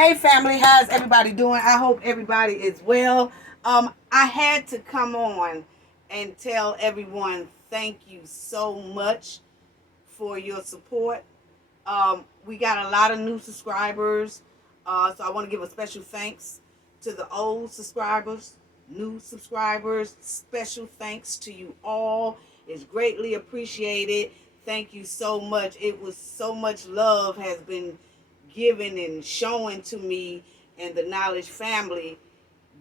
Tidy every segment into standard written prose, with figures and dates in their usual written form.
Hey family, how's everybody doing? I hope everybody is well. I had to come on and tell everyone thank you so much for your support. We got a lot of new subscribers, so I want to give a special thanks to the old subscribers, new subscribers. Special thanks to you all. It's greatly appreciated. Thank you so much. It was so much love has been given and shown to me and the Knowledge family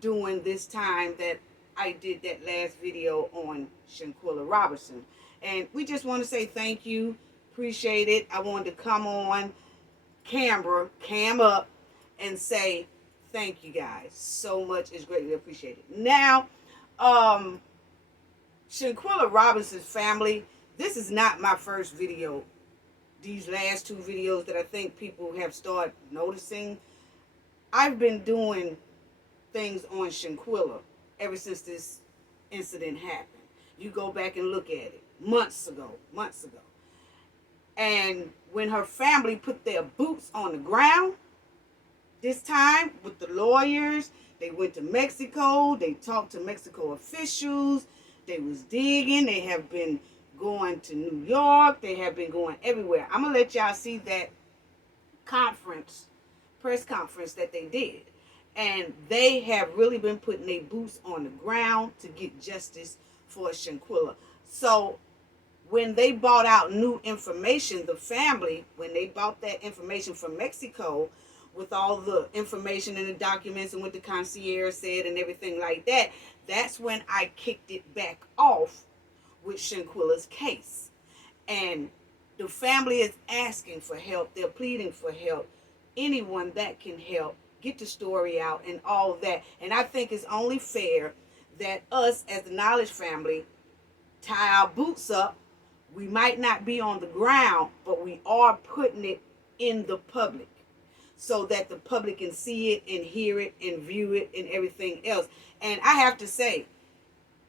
during this time that I did that last video on Shanquella Robinson. And we just want to say thank you. Appreciate it. I wanted to come on cam up, and say thank you guys so much. It's greatly appreciated. Now, Shanquella Robinson's family, this is not my first video. These last two videos that I think people have started noticing, I've been doing things on Shanquella ever since this incident happened. You go back and look at it months ago. And when her family put their boots on the ground, this time with the lawyers, they went to Mexico, they talked to Mexico officials, they was digging, they have been going to New York, they have been going everywhere. I'm going to let y'all see that press conference that they did. And they have really been putting their boots on the ground to get justice for Shanquella. So when they bought out new information, the family, when they bought that information from Mexico with all the information and the documents and what the concierge said and everything like that, that's when I kicked it back off with Shanquella's case. And the family is asking for help. They're pleading for help. Anyone that can help, get the story out and all that. And I think it's only fair that us as the Knowledge family tie our boots up. We might not be on the ground, but we are putting it in the public so that the public can see it and hear it and view it and everything else. And I have to say,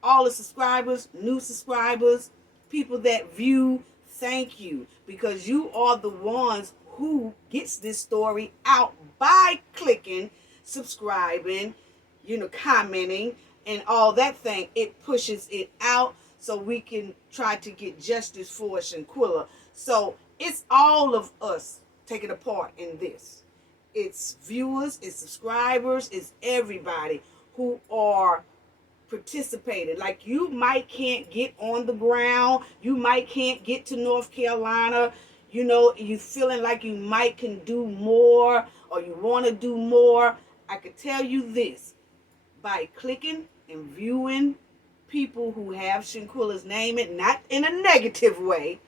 all the subscribers, new subscribers, people that view, thank you, because you are the ones who gets this story out by clicking, subscribing, commenting and all that thing. It pushes it out so we can try to get justice for Shanquella. So it's all of us taking a part in this. It's viewers, it's subscribers, it's everybody who are participated. Like, you might can't get on the ground, you might can't get to North Carolina, you feeling like you might can do more or you want to do more. I could tell you this, by clicking and viewing people who have Shanquella's name, it not in a negative way,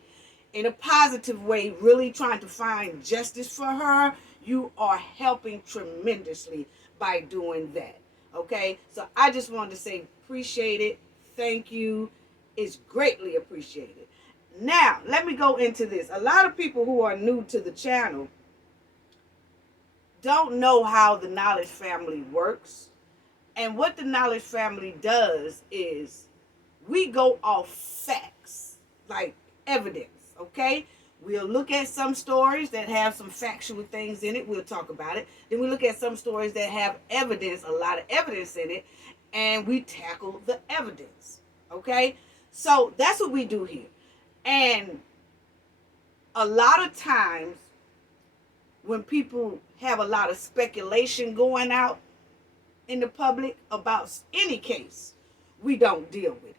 in a positive way, really trying to find justice for her, you are helping tremendously by doing that. Okay, so I just wanted to say appreciate it. Thank you. It's greatly appreciated. Now, let me go into this. A lot of people who are new to the channel don't know how the Knowledge family works. And what the Knowledge family does is we go off facts, like evidence, okay? We'll look at some stories that have some factual things in it. We'll talk about it. Then we look at some stories that have evidence, a lot of evidence in it, and we tackle the evidence, okay? So that's what we do here. And a lot of times when people have a lot of speculation going out in the public about any case, we don't deal with it.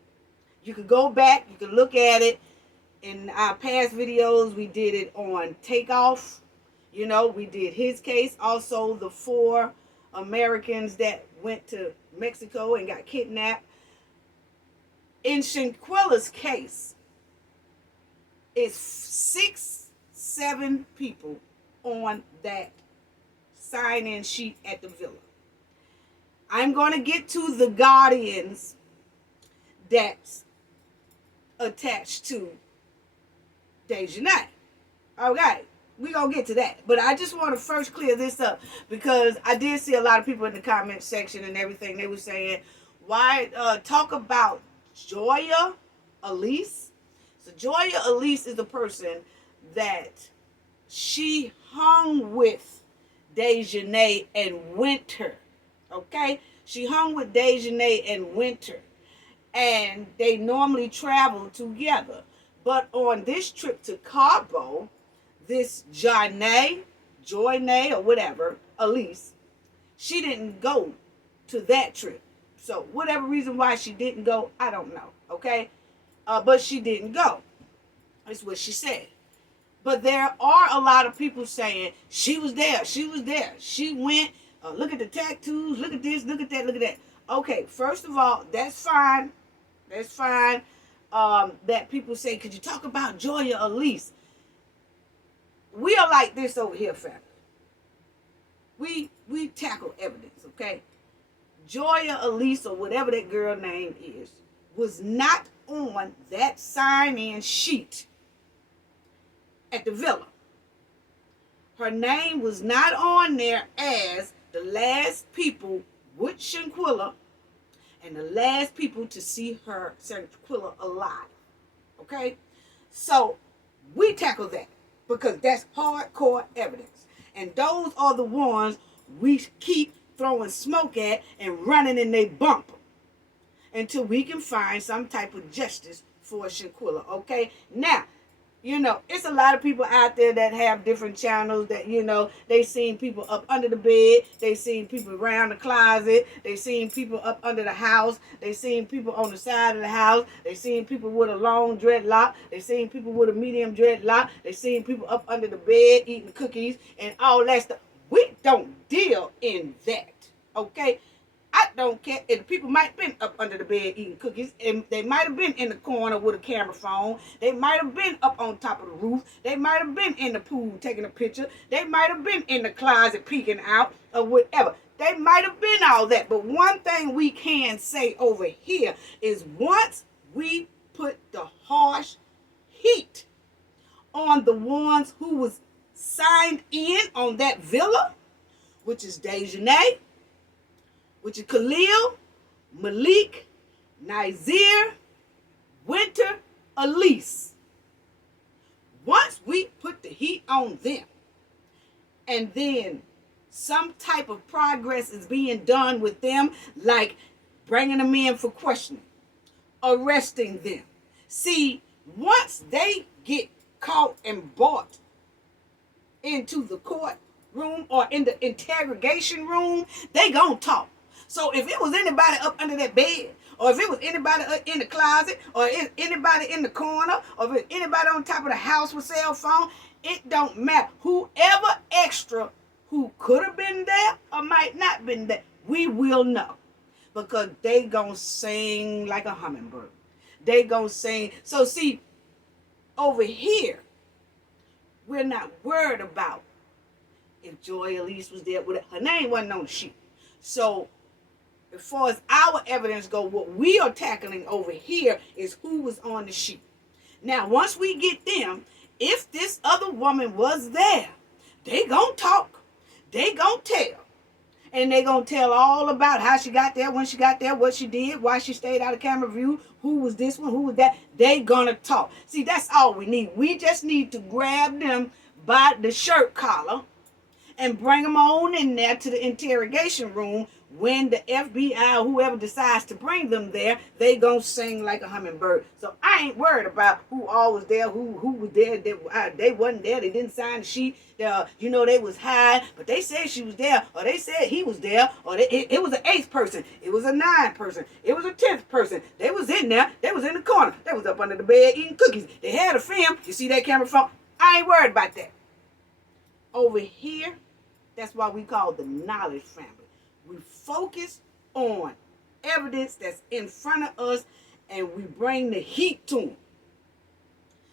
You can go back, you can look at it. In our past videos, we did it on Takeoff. We did his case. Also, the 4 Americans that went to Mexico and got kidnapped. In Shanquella's case, it's 6, 7 people on that sign-in sheet at the villa. I'm going to get to the guardians that's attached to Daejhanae. Okay, we're going to get to that. But I just want to first clear this up, because I did see a lot of people in the comment section and everything. They were saying, why talk about Joya Elise? So Joya Elise is the person that she hung with Daejhanae and Winter. Okay? She hung with Daejhanae and Winter. And they normally travel together. But on this trip to Cabo, this Joy or whatever, Elise, she didn't go to that trip. So whatever reason why she didn't go, I don't know. Okay? But she didn't go. That's what she said. But there are a lot of people saying she was there. She was there. She went. Look at the tattoos. Look at this. Look at that. Look at that. Okay, first of all, that's fine. That's fine. That people say, could you talk about Joya Elise? We are like this over here, family. We tackle evidence, okay? Joya Elise, or whatever that girl name is, was not on that sign-in sheet at the villa. Her name was not on there as the last people with Shanquella and the last people to see her, Shanquella, alive. Okay? So, we tackle that because that's hardcore evidence. And those are the ones we keep throwing smoke at and running in their bumper until we can find some type of justice for Shanquella. Okay? Now, you know, it's a lot of people out there that have different channels that, you know, they seen people up under the bed. They seen people around the closet. They seen people up under the house. They seen people on the side of the house. They seen people with a long dreadlock. They seen people with a medium dreadlock. They seen people up under the bed eating cookies and all that stuff. We don't deal in that, okay? I don't care. And people might have been up under the bed eating cookies. And they might have been in the corner with a camera phone. They might have been up on top of the roof. They might have been in the pool taking a picture. They might have been in the closet peeking out or whatever. They might have been all that. But one thing we can say over here is once we put the harsh heat on the ones who was signed in on that villa, which is Daejhanae, which is Khalil, Malik, Nazir, Winter, Elise. Once we put the heat on them, and then some type of progress is being done with them, like bringing them in for questioning, arresting them. See, once they get caught and brought into the courtroom or in the interrogation room, they gonna talk. So if it was anybody up under that bed, or if it was anybody in the closet, or anybody in the corner, or if anybody on top of the house with cell phone, it don't matter. Whoever extra who could have been there or might not been there, we will know. Because they gonna sing like a hummingbird. They gonna sing. So see, over here, we're not worried about if Joy Elise was there. Her name wasn't on the sheet. So as far as our evidence go, what we are tackling over here is who was on the sheet. Now, once we get them, if this other woman was there, they gonna talk. They gonna tell. And they gonna tell all about how she got there, when she got there, what she did, why she stayed out of camera view, who was this one, who was that. They gonna talk. See, that's all we need. We just need to grab them by the shirt collar and bring them on in there to the interrogation room. When the FBI or whoever decides to bring them there, they gonna sing like a hummingbird. So I ain't worried about who all was there, who was there. They wasn't there. They didn't sign the sheet. You know, they was high, but they said she was there, or they said he was there, or it was an 8th person. It was a 9th person. It was a 10th person. They was in there. They was in the corner. They was up under the bed eating cookies. They had a film. You see that camera phone? I ain't worried about that. Over here, that's why we call the knowledge family. We focus on evidence that's in front of us, and we bring the heat to them.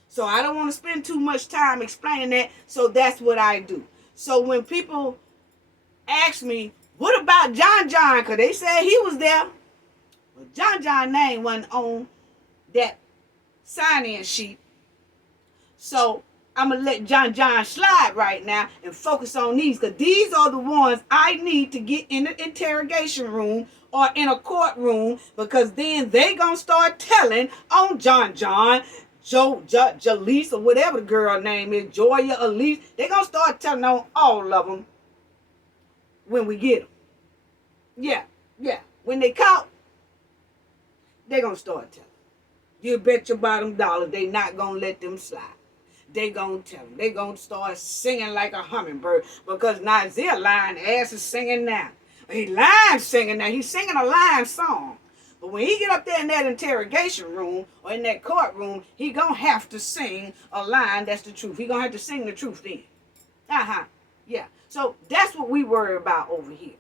So I don't want to spend too much time explaining that, so that's what I do. So when people ask me, what about John? Because they said he was there. Well, John name wasn't on that sign-in sheet. So I'm going to let John slide right now and focus on these, because these are the ones I need to get in the interrogation room or in a courtroom, because then they going to start telling on Jalise, or whatever the girl name is, Joya Elise. They going to start telling on all of them when we get them. Yeah, yeah. When they caught, they're going to start telling. You bet your bottom dollar they not going to let them slide. They going to tell them. They going to start singing like a hummingbird because Nazir lying ass is singing now. He lying singing now. He's singing a lying song. But when he get up there in that interrogation room or in that courtroom, he going to have to sing a line that's the truth. He going to have to sing the truth then. Yeah. So that's what we worry about over here.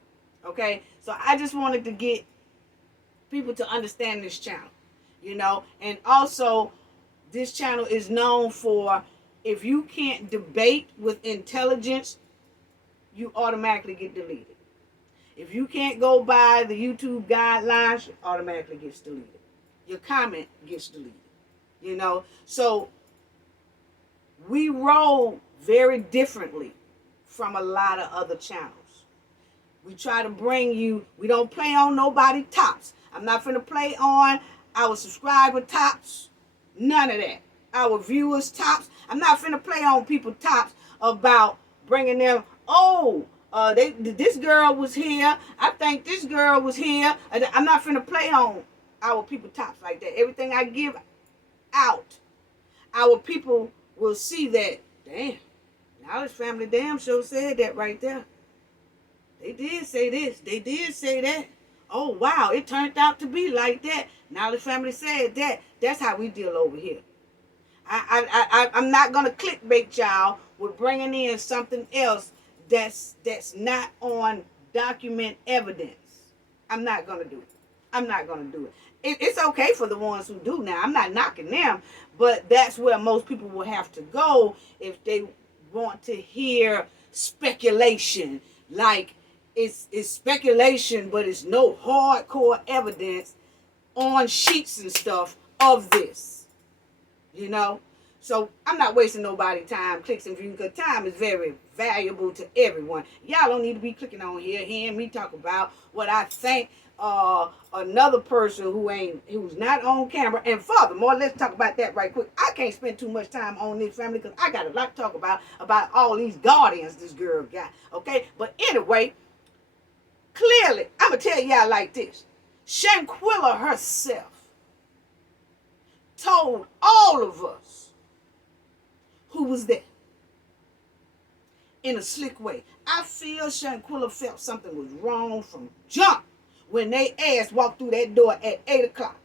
Okay? So I just wanted to get people to understand this channel. You know? And also, this channel is known for, if you can't debate with intelligence, you automatically get deleted. If you can't go by the YouTube guidelines, it automatically gets deleted. Your comment gets deleted. You know? So, we roll very differently from a lot of other channels. We try to bring you, we don't play on nobody tops. I'm not finna play on our subscriber tops. None of that. Our viewers tops. I'm not finna play on people tops about bringing them, this girl was here. I think this girl was here. I'm not finna play on our people tops like that. Everything I give out, our people will see that, damn, Knowledge Family damn sure said that right there. They did say this. They did say that. Oh, wow, it turned out to be like that. Knowledge Family said that. That's how we deal over here. I'm not going to clickbait y'all with bringing in something else that's not on document evidence. I'm not going to do it. I'm not going to do it. It's okay for the ones who do now. I'm not knocking them, but that's where most people will have to go if they want to hear speculation. Like, it's speculation, but it's no hardcore evidence on sheets and stuff of this. You know? So I'm not wasting nobody's time, clicks and views, because time is very valuable to everyone. Y'all don't need to be clicking on here, hearing me talk about what I think another person who's not on camera. And furthermore, let's talk about that right quick. I can't spend too much time on this family because I got a lot to talk about all these guardians this girl got. Okay? But anyway, clearly, I'm going to tell y'all like this. Shanquella herself told all of us who was there in a slick way. I feel Shanquella felt something was wrong from jump when they ass walked through that door at 8 o'clock.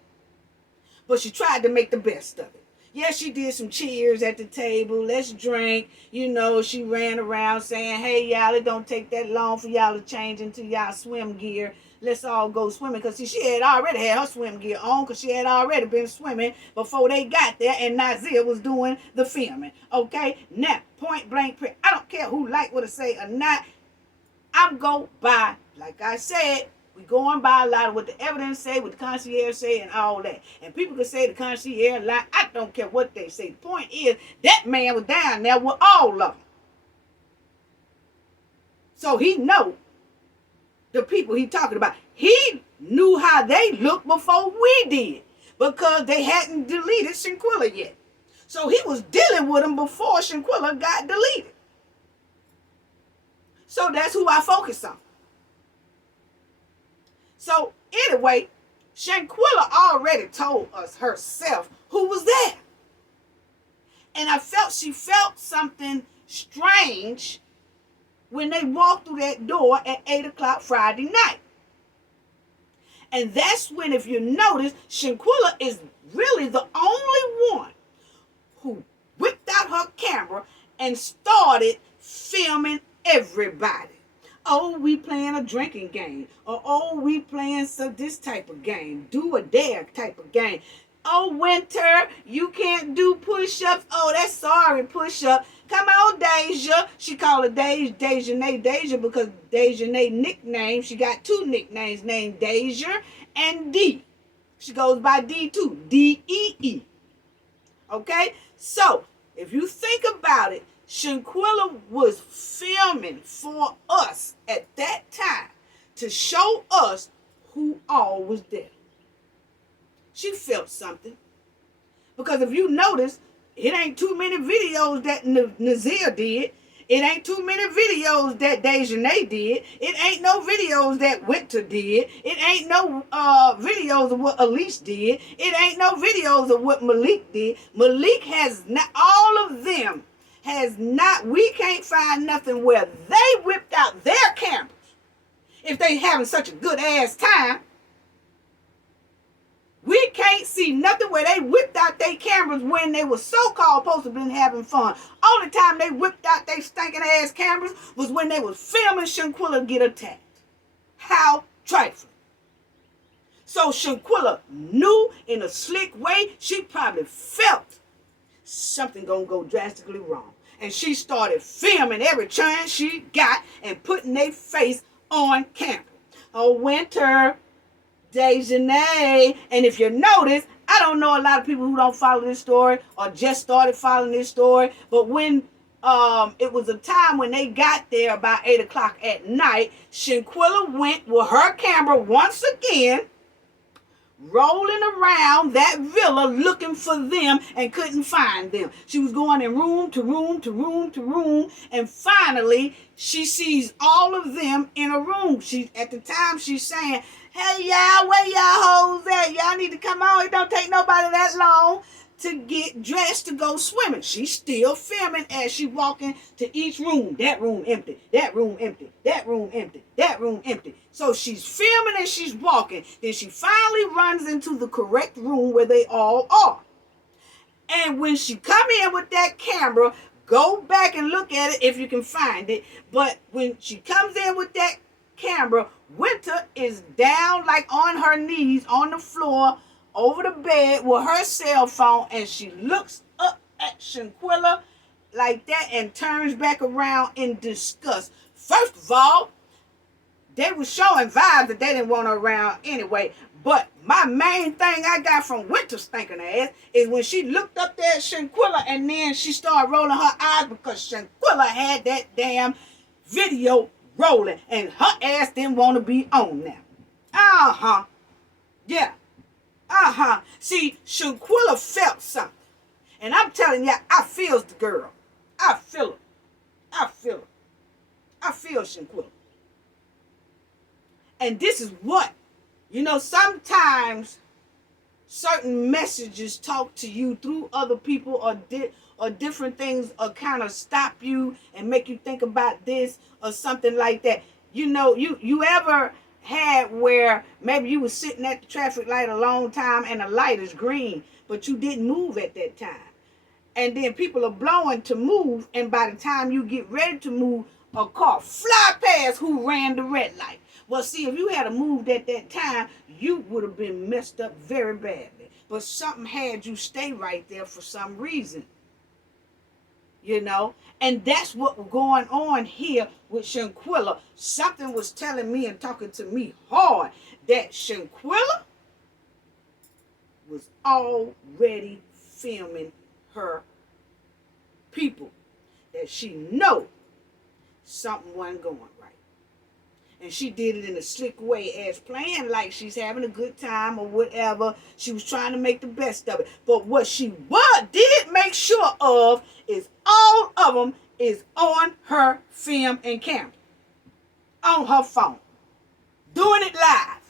But she tried to make the best of it. Yeah, she did some cheers at the table. Let's drink. You know, she ran around saying, hey, y'all, it don't take that long for y'all to change into y'all swim gear. Let's all go swimming. Because, see, she had already had her swim gear on because she had already been swimming before they got there and Nazir was doing the filming. Okay? Now, point blank, I don't care who like what I say or not. I'm go by, like I said, we going by a lot of what the evidence say, what the concierge say, and all that. And people can say the concierge lie. I don't care what they say. The point is, that man was down there with all of them. So he know the people he talking about. He knew how they looked before we did because they hadn't deleted Shanquella yet. So he was dealing with them before Shanquella got deleted. So that's who I focus on. So anyway, Shanquella already told us herself who was there. And I felt she felt something strange when they walked through that door at 8 o'clock Friday night. And that's when, if you notice, Shanquella is really the only one who whipped out her camera and started filming everybody. Oh, we playing a drinking game. Or, oh, we playing this type of game. Do or dare type of game. Oh, Winter, you can't do push-ups. Oh, that's sorry, push-up. Come on, Deja. She called her Daejhanae because Daejhanae nickname. She got two nicknames named Deja and D. She goes by D too. D-E-E. Okay? So, if you think about it, Shanquella was filming for us at that time to show us who all was there. She felt something. Because if you notice, it ain't too many videos that Nazir did. It ain't too many videos that Daejhanae did. It ain't no videos that Winter did. It ain't no videos of what Elise did. It ain't no videos of what Malik did. Malik has not, all of them has not, we can't find nothing where they whipped out their cameras. If they having such a good ass time, we can't see nothing where they whipped out their cameras when they were so-called supposed to been having fun. Only time they whipped out their stinking ass cameras was when they was filming Shanquella get attacked. How trifling. So Shanquella knew in a slick way, she probably felt something gonna go drastically wrong. And she started filming every chance she got and putting their face on camera. Oh, Winter, Daejhanae, and if you notice, I don't know a lot of people who don't follow this story or just started following this story, but when it was a time when they got there about 8 o'clock at night, Shanquella went with her camera once again, rolling around that villa looking for them and couldn't find them. She was going in room to room to room to room, and finally she sees all of them in a room. She, at the time, she's saying, "Hey y'all, where y'all hoes at? Y'all need to come on. It don't take nobody that long to get dressed to go swimming." She's still filming as she walking to each room. That room empty. That room empty. That room empty. That room empty. So she's filming and she's walking. Then she finally runs into the correct room where they all are. And when she come in with that camera, go back and look at it if you can find it. But when she comes in with that camera, Winter is down like on her knees on the floor over the bed with her cell phone, and she looks up at Shanquella like that and turns back around in disgust. First of all, they were showing vibes that they didn't want her around anyway. But my main thing I got from Winter's stinking ass is when she looked up there at Shanquella and then she started rolling her eyes because Shanquella had that damn video rolling and her ass didn't want to be on there. Uh-huh. Yeah. Uh-huh. See, Shanquella felt something. And I'm telling you, I feels the girl. I feel her. I feel her. I feel Shanquella. And this is what, you know, sometimes certain messages talk to you through other people or different things or kind of stop you and make you think about this or something like that. You know, you ever had where maybe you were sitting at the traffic light a long time and the light is green, but you didn't move at that time. And then people are blowing to move, and by the time you get ready to move, a car fly past who ran the red light. Well, see, if you had moved at that time, you would have been messed up very badly. But something had you stay right there for some reason. You know? And that's what was going on here with Shanquella. Something was telling me and talking to me hard that Shanquella was already filming her people. That she know something wasn't going right. And she did it in a slick way as playing like she's having a good time or whatever. She was trying to make the best of it. But what she did make sure of is all of them is on her film and camera. On her phone. Doing it live.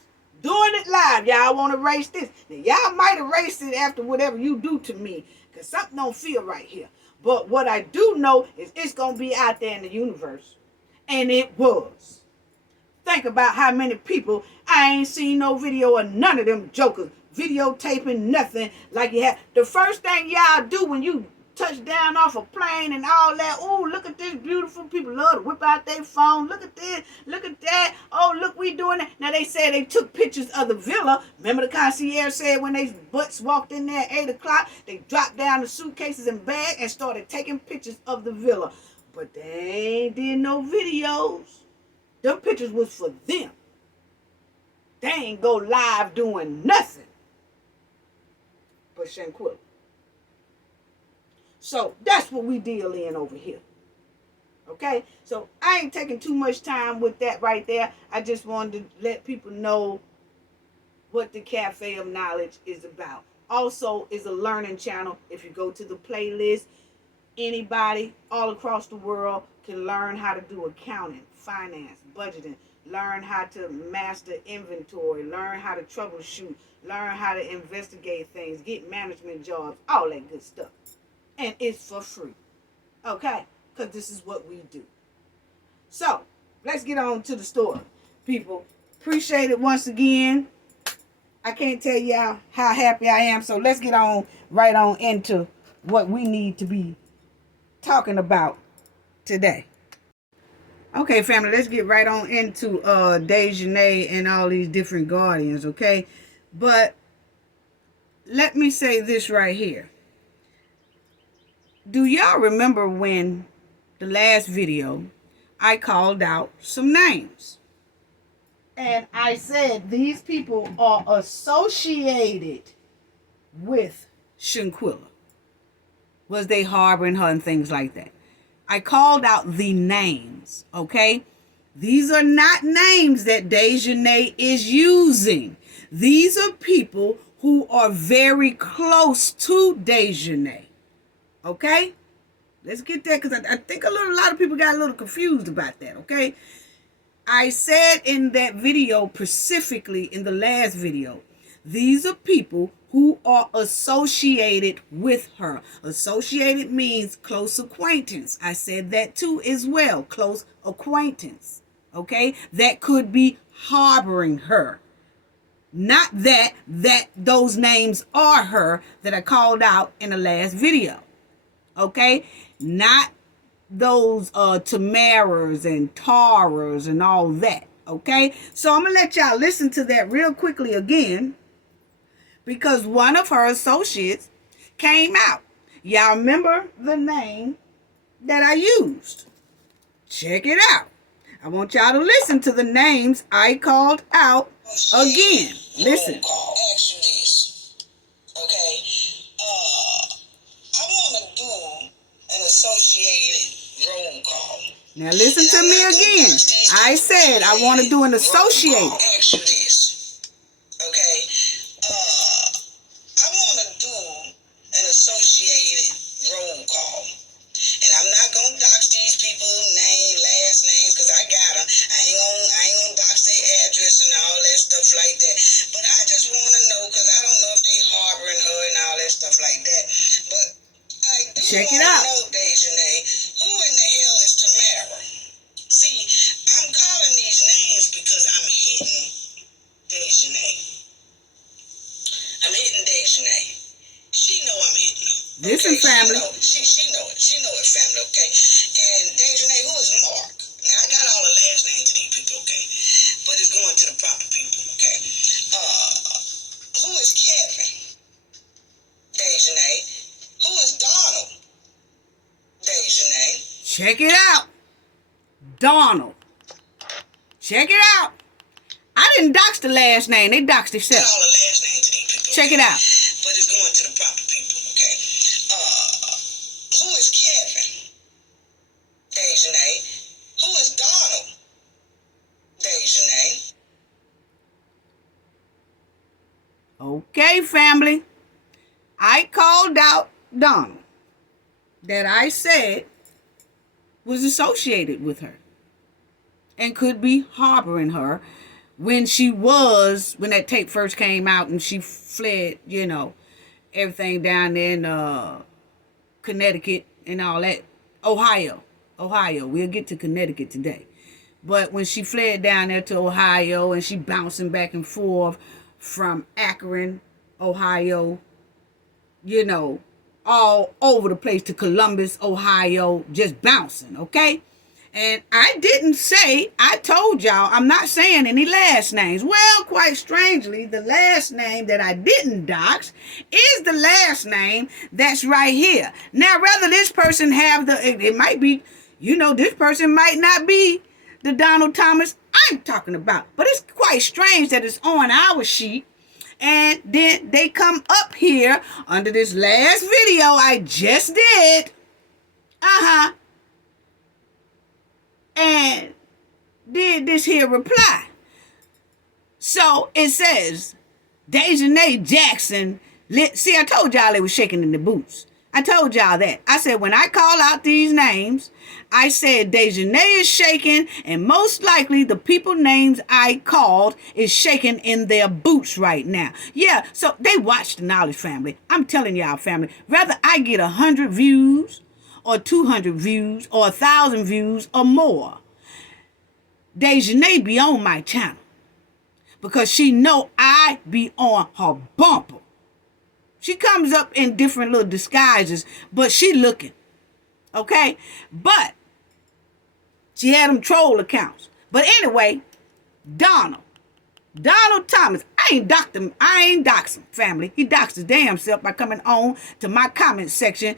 Doing it live. Y'all want to erase this? Now, y'all might erase it after whatever you do to me. Because something don't feel right here. But what I do know is it's going to be out there in the universe. And it was. Think about how many people, I ain't seen no video of none of them jokers videotaping nothing like you have. The first thing y'all do when you touch down off a plane and all that, oh, look at this beautiful, people love to whip out their phone, look at this, look at that, oh, look, we doing it. Now they said they took pictures of the villa. Remember the concierge said when they butts walked in there at 8 o'clock, they dropped down the suitcases and bag and started taking pictures of the villa. But they ain't did no videos. Them pictures was for them. They ain't go live doing nothing but Shanquella. So that's what we deal in over here. Okay? So I ain't taking too much time with that right there. I just wanted to let people know what the Cafe of Knowledge is about. Also, is a learning channel. If you go to the playlist, Anybody all across the world can learn how to do accounting, finance, budgeting, learn how to master inventory, learn how to troubleshoot, learn how to investigate things, get management jobs, all that good stuff. And it's for free. Okay? Because this is what we do. So, let's get on to the story, people. Appreciate it once again. I can't tell y'all how happy I am. So, let's get on right on into what we need to be talking about today. Okay, family, let's get right on into Daejhanae and all these different guardians, okay? But let me say this right here. Do y'all remember when the last video I called out some names? And I said these people are associated with Shanquella. Was they harboring her and things like that? I called out the names, okay? These are not names that Daejhanae is using. These are people who are very close to Daejhanae, okay? Let's get that, because I think a lot of people got a little confused about that, okay? I said in that video, specifically in the last video, these are people who are associated with her. Associated means close acquaintance. I said that too as well, close acquaintance. Okay? That could be harboring her. Not that those names are her that I called out in the last video. Okay? Not those Tamaras and Taras and all that. Okay? So I'm going to let y'all listen to that real quickly again, because one of her associates came out. Y'all remember the name that I used? Check it out. I want y'all to listen to the names I called out again. Listen. Ask you this, okay? I want to do an associated roll call. Now listen to me again. I said I want to do an associated. Ask you this, okay? I want to do an associated roll call. And I'm not going to dox these people last names, because I got them. I ain't gonna dox their address and all that stuff like that. But I just want to know, because I don't know if they harboring her and all that stuff like that. But I do check it want to out. know, Daejhanae, who in the hell is Tamara? See, I'm calling these names because I'm hitting Daejhanae. I'm hitting Daejhanae. She know I'm hitting her. Listen, okay? family. She know it. She know it, family, okay? And Daejhanae, who is Mark? Now, I got all the last names of these people, okay? But it's going to the proper people, okay? Who is Kevin? Daejhanae. Who is Donald? Daejhanae. Check it out. Donald. Check it out. I didn't dox the last name. They doxed themselves. All the last names of these people. Check it out. But it's going to the proper people, okay? Who is Kevin? Daejhanae. Who is Donald? Daejhanae. Okay, family. I called out Donald, that I said was associated with her and could be harboring her when that tape first came out and she fled, everything down there in Connecticut and all that. Ohio. We'll get to Connecticut today. But when she fled down there to Ohio and she bouncing back and forth from Akron, Ohio, all over the place to Columbus, Ohio, just bouncing, okay? And I told y'all, I'm not saying any last names. Well, quite strangely, the last name that I didn't dox is the last name that's right here. Now, whether this person it might be, this person might not be the Donald Thomas I'm talking about. But it's quite strange that it's on our sheet. And then they come up here under this last video I just did. And did this here reply. So it says, Daejhanae Jackson. See, I told y'all they was shaking in the boots. I told y'all that. I said, when I call out these names, I said Daejhanae is shaking, and most likely the people names I called is shaking in their boots right now. Yeah, so they watch the Knowledge Family. I'm telling y'all, family, whether I get 100 views or 200 views or 1,000 views or more, Daejhanae be on my channel because she know I be on her bumper. She comes up in different little disguises, but she looking, okay? But she had them troll accounts. But anyway, Donald Thomas, I ain't doxed him, family. He doxed his damn self by coming on to my comment section,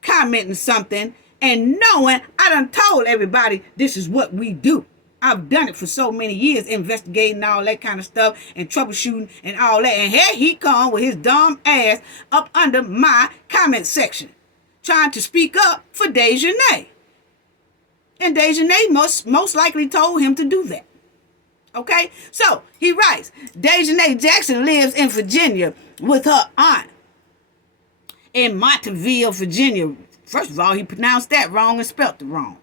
commenting something, and knowing I done told everybody this is what we do. I've done it for so many years, investigating all that kind of stuff and troubleshooting and all that. And here he come with his dumb ass up under my comment section, trying to speak up for Daejhanae. And Daejhanae most likely told him to do that. Okay? So, he writes, Daejhanae Jackson lives in Virginia with her aunt in Montville, Virginia. First of all, he pronounced that wrong and spelt it wrong.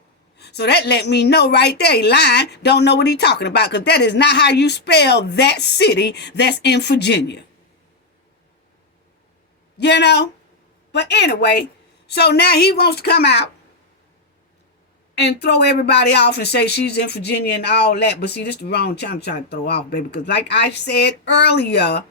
So that let me know right there, he lying, don't know what he talking about, because that is not how you spell that city that's in Virginia. You know? But anyway, so now he wants to come out and throw everybody off and say she's in Virginia and all that. But see, this is the wrong channel to try to throw off, baby, because like I said earlier,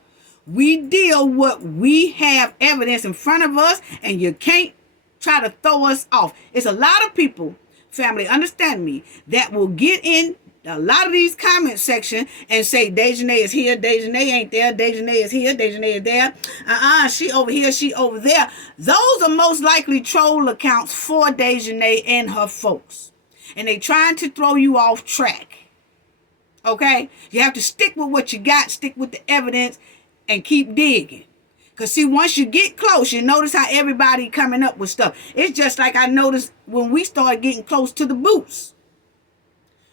we deal what we have evidence in front of us, and you can't try to throw us off. It's a lot of people, family, understand me, that will get in a lot of these comment section and say Daejhanae is here, Daejhanae ain't there, Daejhanae is here, Daejhanae is there, she over here, she over there. Those are most likely troll accounts for Daejhanae and her folks, and they trying to throw you off track. Okay, you have to stick with what you got, stick with the evidence, and keep digging. Because see, once you get close, you notice how everybody coming up with stuff. It's just like I noticed when we started getting close to the boots.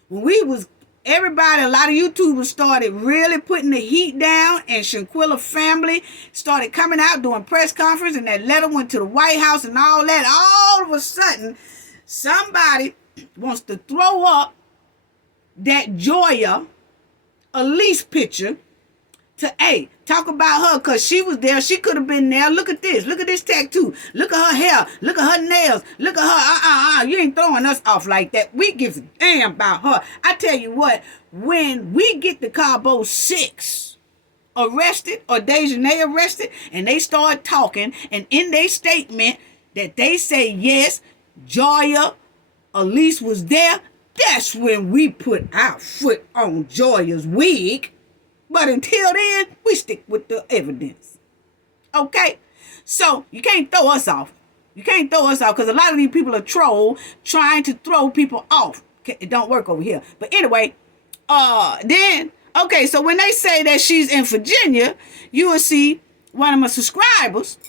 When we was, everybody, a lot of YouTubers started really putting the heat down, and Shanquella family started coming out doing press conference, and that letter went to the White House and all that. All of a sudden, somebody wants to throw up that Joya Elise picture to talk about her, because she was there. She could have been there. Look at this tattoo, look at her hair, look at her nails, look at her. You ain't throwing us off like that. We give a damn about her. I tell you what, when we get the Cabo 6 arrested, or Daejhanae arrested, and they start talking, and in their statement that they say yes, Joya Elise was there, that's when we put our foot on Joya's wig. But until then, we stick with the evidence. Okay? So, you can't throw us off. You can't throw us off, because a lot of these people are troll trying to throw people off. It don't work over here. But anyway, okay, so when they say that she's in Virginia, you will see one of my subscribers,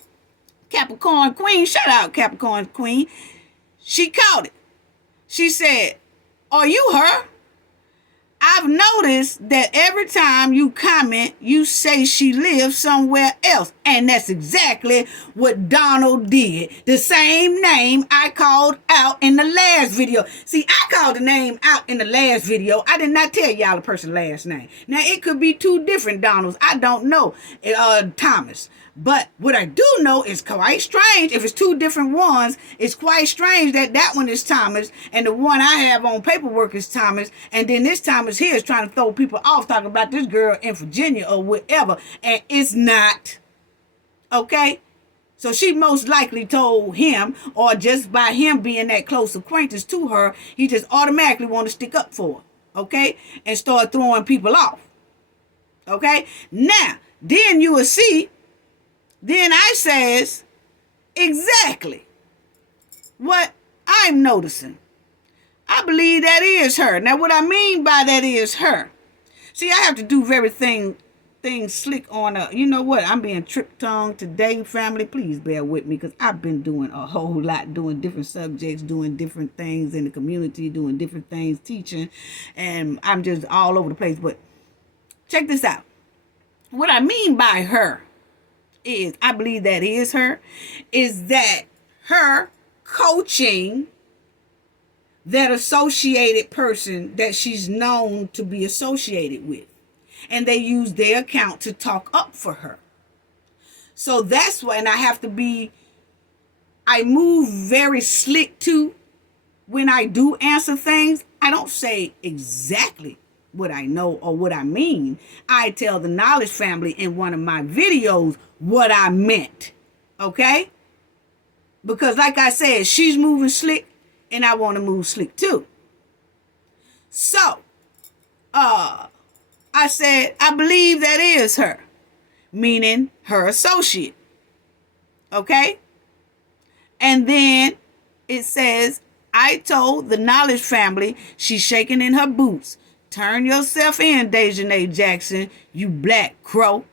Capricorn Queen, shout out Capricorn Queen, she caught it. She said, are you her? I've noticed that every time you comment, you say she lives somewhere else. And that's exactly what Donald did. The same name I called out in the last video. See, I called the name out in the last video. I did not tell y'all the person's last name. Now, it could be two different Donalds. I don't know. Thomas. But what I do know is quite strange. If it's two different ones, it's quite strange that that one is Thomas and the one I have on paperwork is Thomas. And then this Thomas here is trying to throw people off, talking about this girl in Virginia or whatever. And it's not. Okay? So she most likely told him, or just by him being that close acquaintance to her, he just automatically want to stick up for her. Okay? And start throwing people off. Okay? Now, then you will see. Then I says exactly what I'm noticing. I believe that is her. Now, what I mean by that is her. See, I have to do very things slick on you know what? I'm being trick-tongued today, family. Please bear with me, because I've been doing a whole lot, doing different subjects, doing different things in the community, doing different things, teaching, and I'm just all over the place. But check this out. What I mean by her is, I believe that is her, is that her coaching that associated person that she's known to be associated with. And they use their account to talk up for her. So that's why, and I move very slick too. When I do answer things, I don't say exactly what I know or what I mean. I tell the Knowledge family in one of my videos what I meant. Okay? Because like I said, she's moving slick and I want to move slick too. So, I said, I believe that is her, meaning her associate. Okay? And then it says, I told the Knowledge family she's shaking in her boots. Turn yourself in, Daejhanae Jackson, you black crow.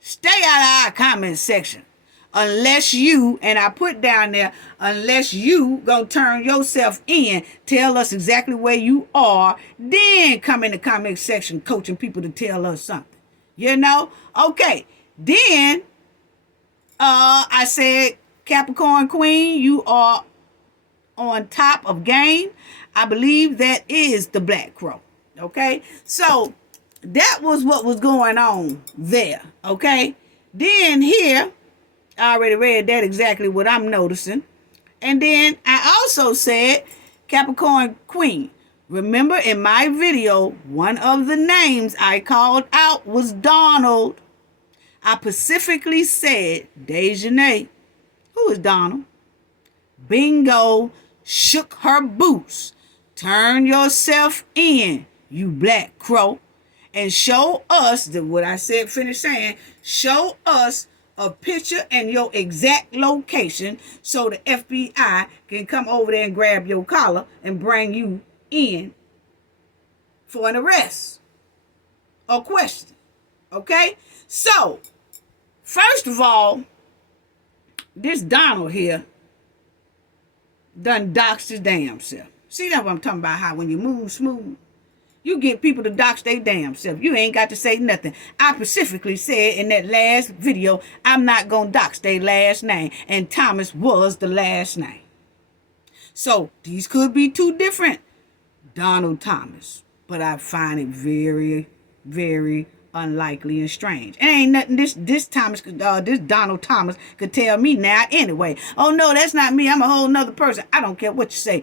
Stay out of our comment section. Unless you, and I put down there, unless you gonna turn yourself in, tell us exactly where you are, then come in the comment section coaching people to tell us something. You know? Okay. Then, I said, Capricorn Queen, you are on top of game. I believe that is the black crow. Okay? So, that was what was going on there. Okay? Then here, I already read that exactly what I'm noticing. And then I also said, Capricorn Queen, remember in my video, one of the names I called out was Donald. I specifically said, Daejhanae, who is Donald? Bingo, shook her boots. Turn yourself in, you black crow, and show us, what I said, finish saying, show us a picture and your exact location so the FBI can come over there and grab your collar and bring you in for an arrest or question. Okay? So, first of all, this Donald here done doxed his damn self. See, that's what I'm talking about, how when you move smooth, you get people to dox their damn self. You ain't got to say nothing. I specifically said in that last video, I'm not going to dox their last name. And Thomas was the last name. So, these could be two different Donald Thomas. But I find it very, very unlikely and strange. And ain't nothing this Donald Thomas could tell me now anyway. Oh, no, that's not me. I'm a whole nother person. I don't care what you say.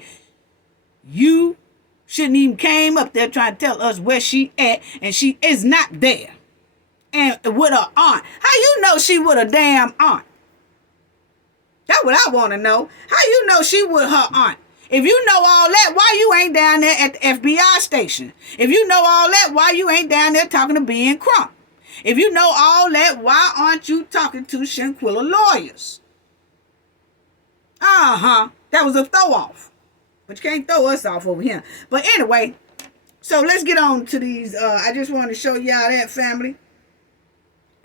You shouldn't even came up there trying to tell us where she at, and she is not there. And with her aunt. How you know she with a damn aunt? That's what I want to know. How you know she with her aunt? If you know all that, why you ain't down there at the FBI station? If you know all that, why you ain't down there talking to Ben Crump? If you know all that, why aren't you talking to Shanquella lawyers? That was a throw off. But you can't throw us off over here. But anyway, so let's get on to these. I just wanted to show y'all that, family.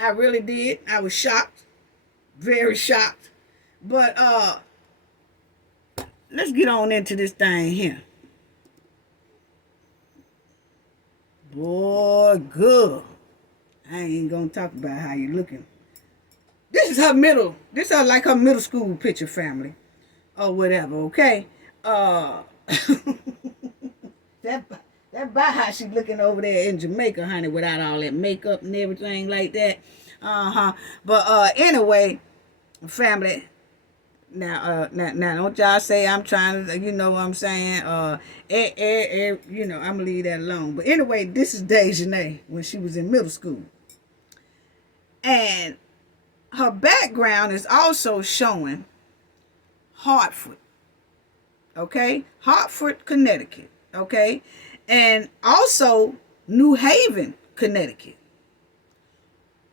I really did. I was shocked. Very shocked. But let's get on into this thing here. Boy, good. I ain't gonna talk about how you looking. This is her middle. This is like her middle school picture, family. Or whatever, okay? That by how she looking over there in Jamaica, honey, without all that makeup and everything like that. But anyway, family. Now don't y'all say I'm trying to, you know what I'm saying? You know, I'm gonna leave that alone. But anyway, this is Daejhanae when she was in middle school, and her background is also showing Hartford. Okay, Hartford, Connecticut. Okay, and also New Haven, Connecticut,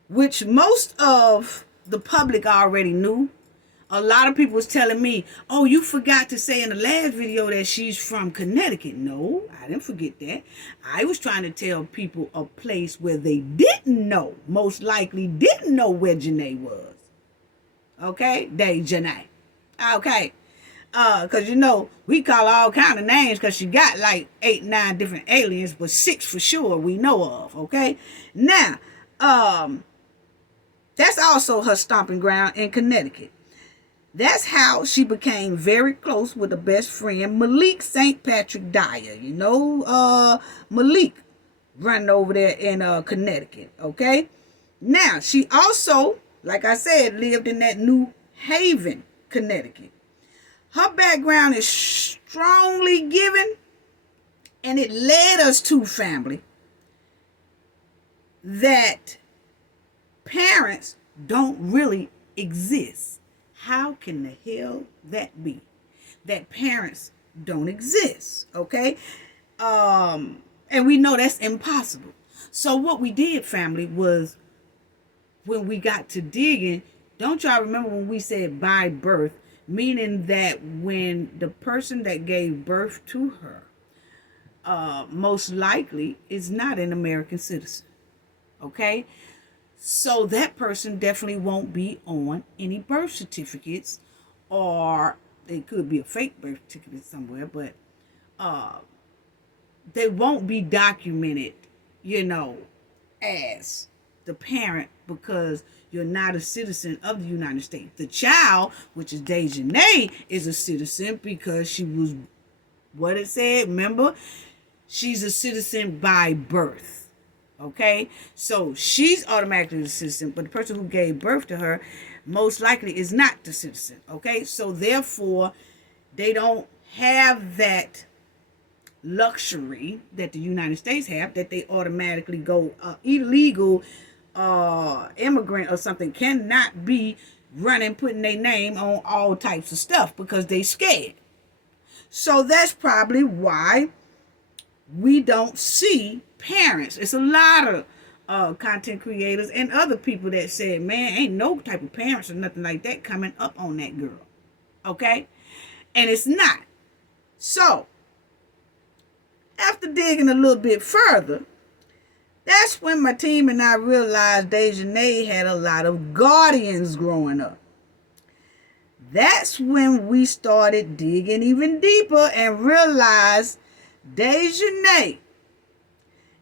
which most of the public already knew. A lot of people was telling me, oh, you forgot to say in the last video that she's from Connecticut. No, I didn't forget that. I was trying to tell people a place where they didn't know, most likely didn't know where Janae was. Okay, Daejhanae. Okay. Because, you know, we call her all kind of names because she got like 8, 9 different aliens, but 6 for sure we know of, okay? Now, that's also her stomping ground in Connecticut. That's how she became very close with a best friend, Malik St. Patrick Dyer. You know, Malik running over there in Connecticut. Okay. Now, she also, like I said, lived in that New Haven, Connecticut. Her background is strongly given, and it led us to, family, that parents don't really exist. How can the hell that be? That parents don't exist, okay? And we know that's impossible. So what we did, family, was when we got to digging, don't y'all remember when we said by birth, meaning that when the person that gave birth to her most likely is not an American citizen, okay? So that person definitely won't be on any birth certificates, or it could be a fake birth certificate somewhere, but they won't be documented, as the parent, because you're not a citizen of the United States. The child, which is Daejhanae, is a citizen because she was, what it said, remember? She's a citizen by birth. Okay, so she's automatically the citizen, but the person who gave birth to her most likely is not the citizen. Okay, so therefore, they don't have that luxury that the United States have, that they automatically go illegal immigrant or something cannot be running, putting their name on all types of stuff because they scared. So that's probably why we don't see parents. It's a lot of content creators and other people that said, man, ain't no type of parents or nothing like that coming up on that girl. Okay? And it's not. So, after digging a little bit further, that's when my team and I realized Daejhanae had a lot of guardians growing up. That's when we started digging even deeper and realized Daejhanae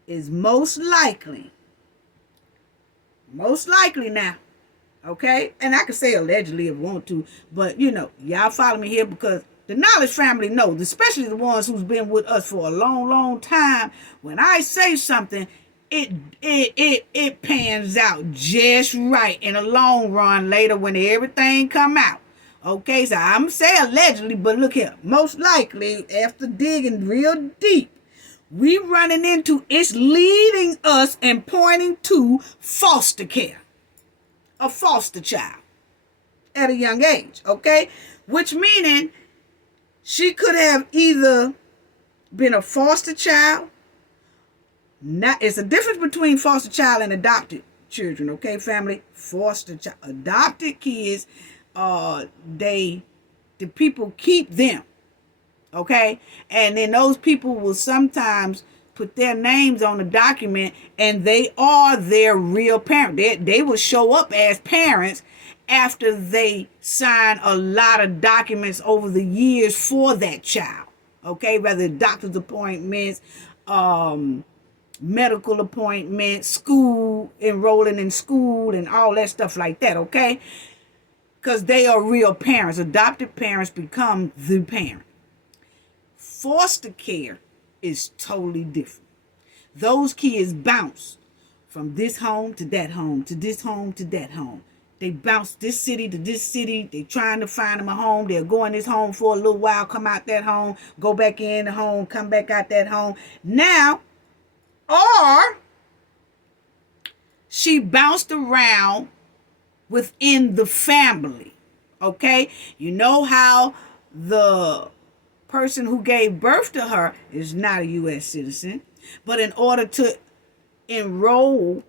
is most likely now, okay? And I can say allegedly if I want to, but y'all follow me here because the knowledge family knows, especially the ones who's been with us for a long, long time. When I say something, it pans out just right in the long run later when everything come out. Okay, so I'm saying allegedly, but look here. Most likely, after digging real deep, we running into it's leading us and pointing to foster care. A foster child at a young age, okay? Which meaning she could have either been a foster child. It's a difference between foster child and adopted children, okay, family? Foster child, adopted kids, the people keep them, okay? And then those people will sometimes put their names on the document and they are their real parent. They will show up as parents after they sign a lot of documents over the years for that child, okay? Whether doctor's appointments, medical appointments, school, enrolling in school and all that stuff like that, okay? Because they are real parents. Adopted parents become the parent. Foster care is totally different. Those kids bounce from this home to that home, to this home to that home. They bounce this city to this city. They trying to find them a home. They'll go in this home for a little while, come out that home, go back in the home, come back out that home. Now, or she bounced around within the family, okay? You know how the person who gave birth to her is not a U.S. citizen, but in order to enroll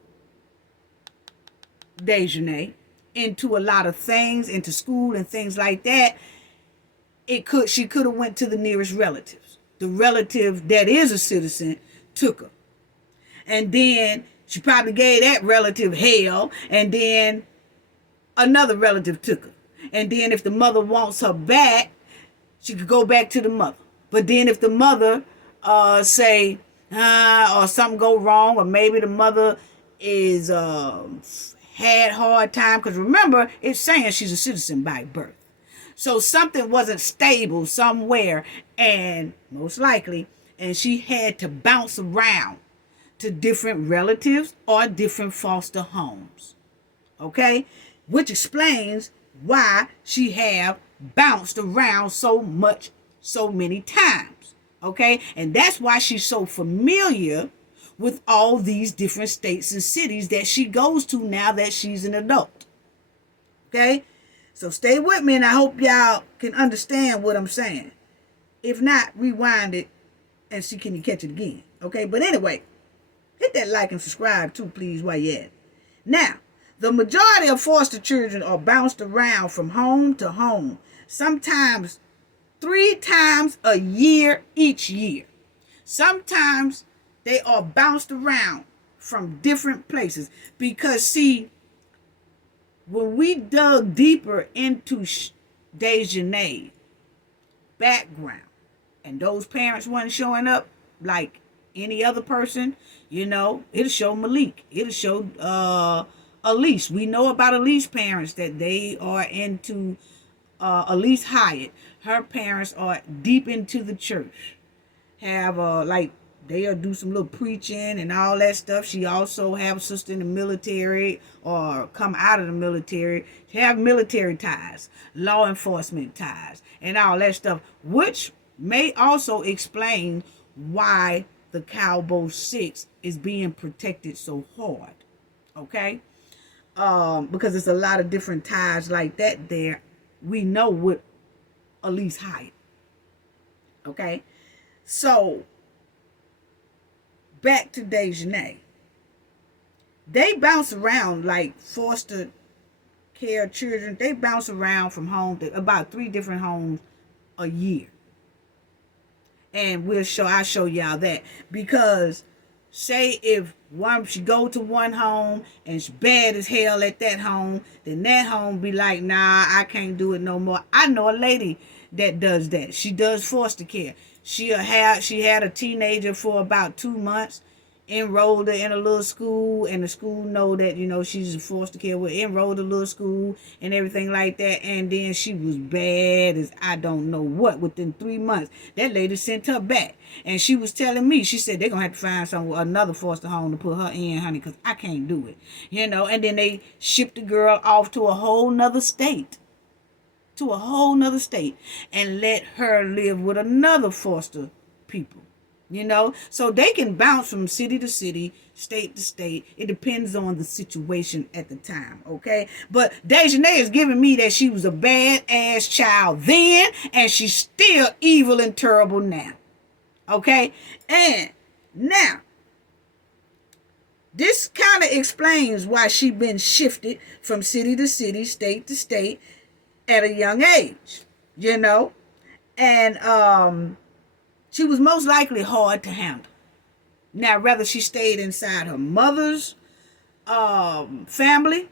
Daejhanae into a lot of things, into school and things like that, she could have went to the nearest relatives. The relative that is a citizen took her. And then she probably gave that relative hell, and then another relative took her. And then if the mother wants her back, she could go back to the mother. But then if the mother say, or something go wrong, or maybe the mother is had hard time, because remember, it's saying she's a citizen by birth. So something wasn't stable somewhere, and most likely, and she had to bounce around to different relatives or different foster homes. Okay? Which explains why she have bounced around so much, so many times. Okay? And that's why she's so familiar with all these different states and cities that she goes to now that she's an adult. Okay? So stay with me, and I hope y'all can understand what I'm saying. If not, rewind it and see can you catch it again. Okay? But anyway, hit that like and subscribe too, please, while you're at it. Now, the majority of foster children are bounced around from home to home, sometimes 3 times a year each year. Sometimes they are bounced around from different places because, see, when we dug deeper into Daejhanae background, and those parents weren't showing up like any other person, it'll show Malik. It'll show Elise. We know about Elise parents that they are into Elise Hyatt. Her parents are deep into the church. Have they'll do some little preaching and all that stuff. She also have a sister in the military or come out of the military. She have military ties, law enforcement ties, and all that stuff, which may also explain why the Cabo 6 is being protected so hard. Okay? Because there's a lot of different ties like that there. We know with Elise Hyatt. Okay? So, back to Daejhanae. They bounce around like foster care children. They bounce around from home to about 3 different homes a year. And I'll show y'all that. Because say if she go to one home and it's bad as hell at that home, then that home be like, nah, I can't do it no more. I know a lady that does that. She does foster care. She had a teenager for about 2 months, enrolled her in a little school, and the school know that, she's a foster care, enrolled a little school and everything like that, and then she was bad as I don't know what. Within 3 months, that lady sent her back, and she was telling me, she said they're gonna have to find another foster home to put her in, honey, because I can't do it, and then they shipped the girl off to a whole nother state, and let her live with another foster people. So they can bounce from city to city, state to state. It depends on the situation at the time, okay? But Daejhanae is giving me that she was a bad-ass child then, and she's still evil and terrible now, okay? And now, this kind of explains why she been shifted from city to city, state to state at a young age, and she was most likely hard to handle. Now, whether she stayed inside her mother's family,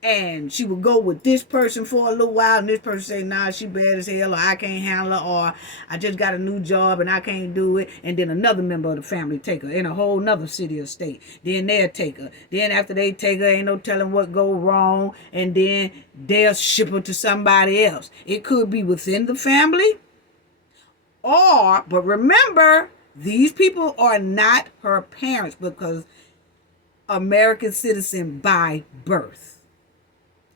and she would go with this person for a little while, and this person say, nah, she bad as hell, or I can't handle her, or I just got a new job and I can't do it, and then another member of the family take her in a whole nother city or state. Then they'll take her. Then after they take her, ain't no telling what go wrong, and then they'll ship her to somebody else. It could be within the family, but remember, these people are not her parents because American citizen by birth.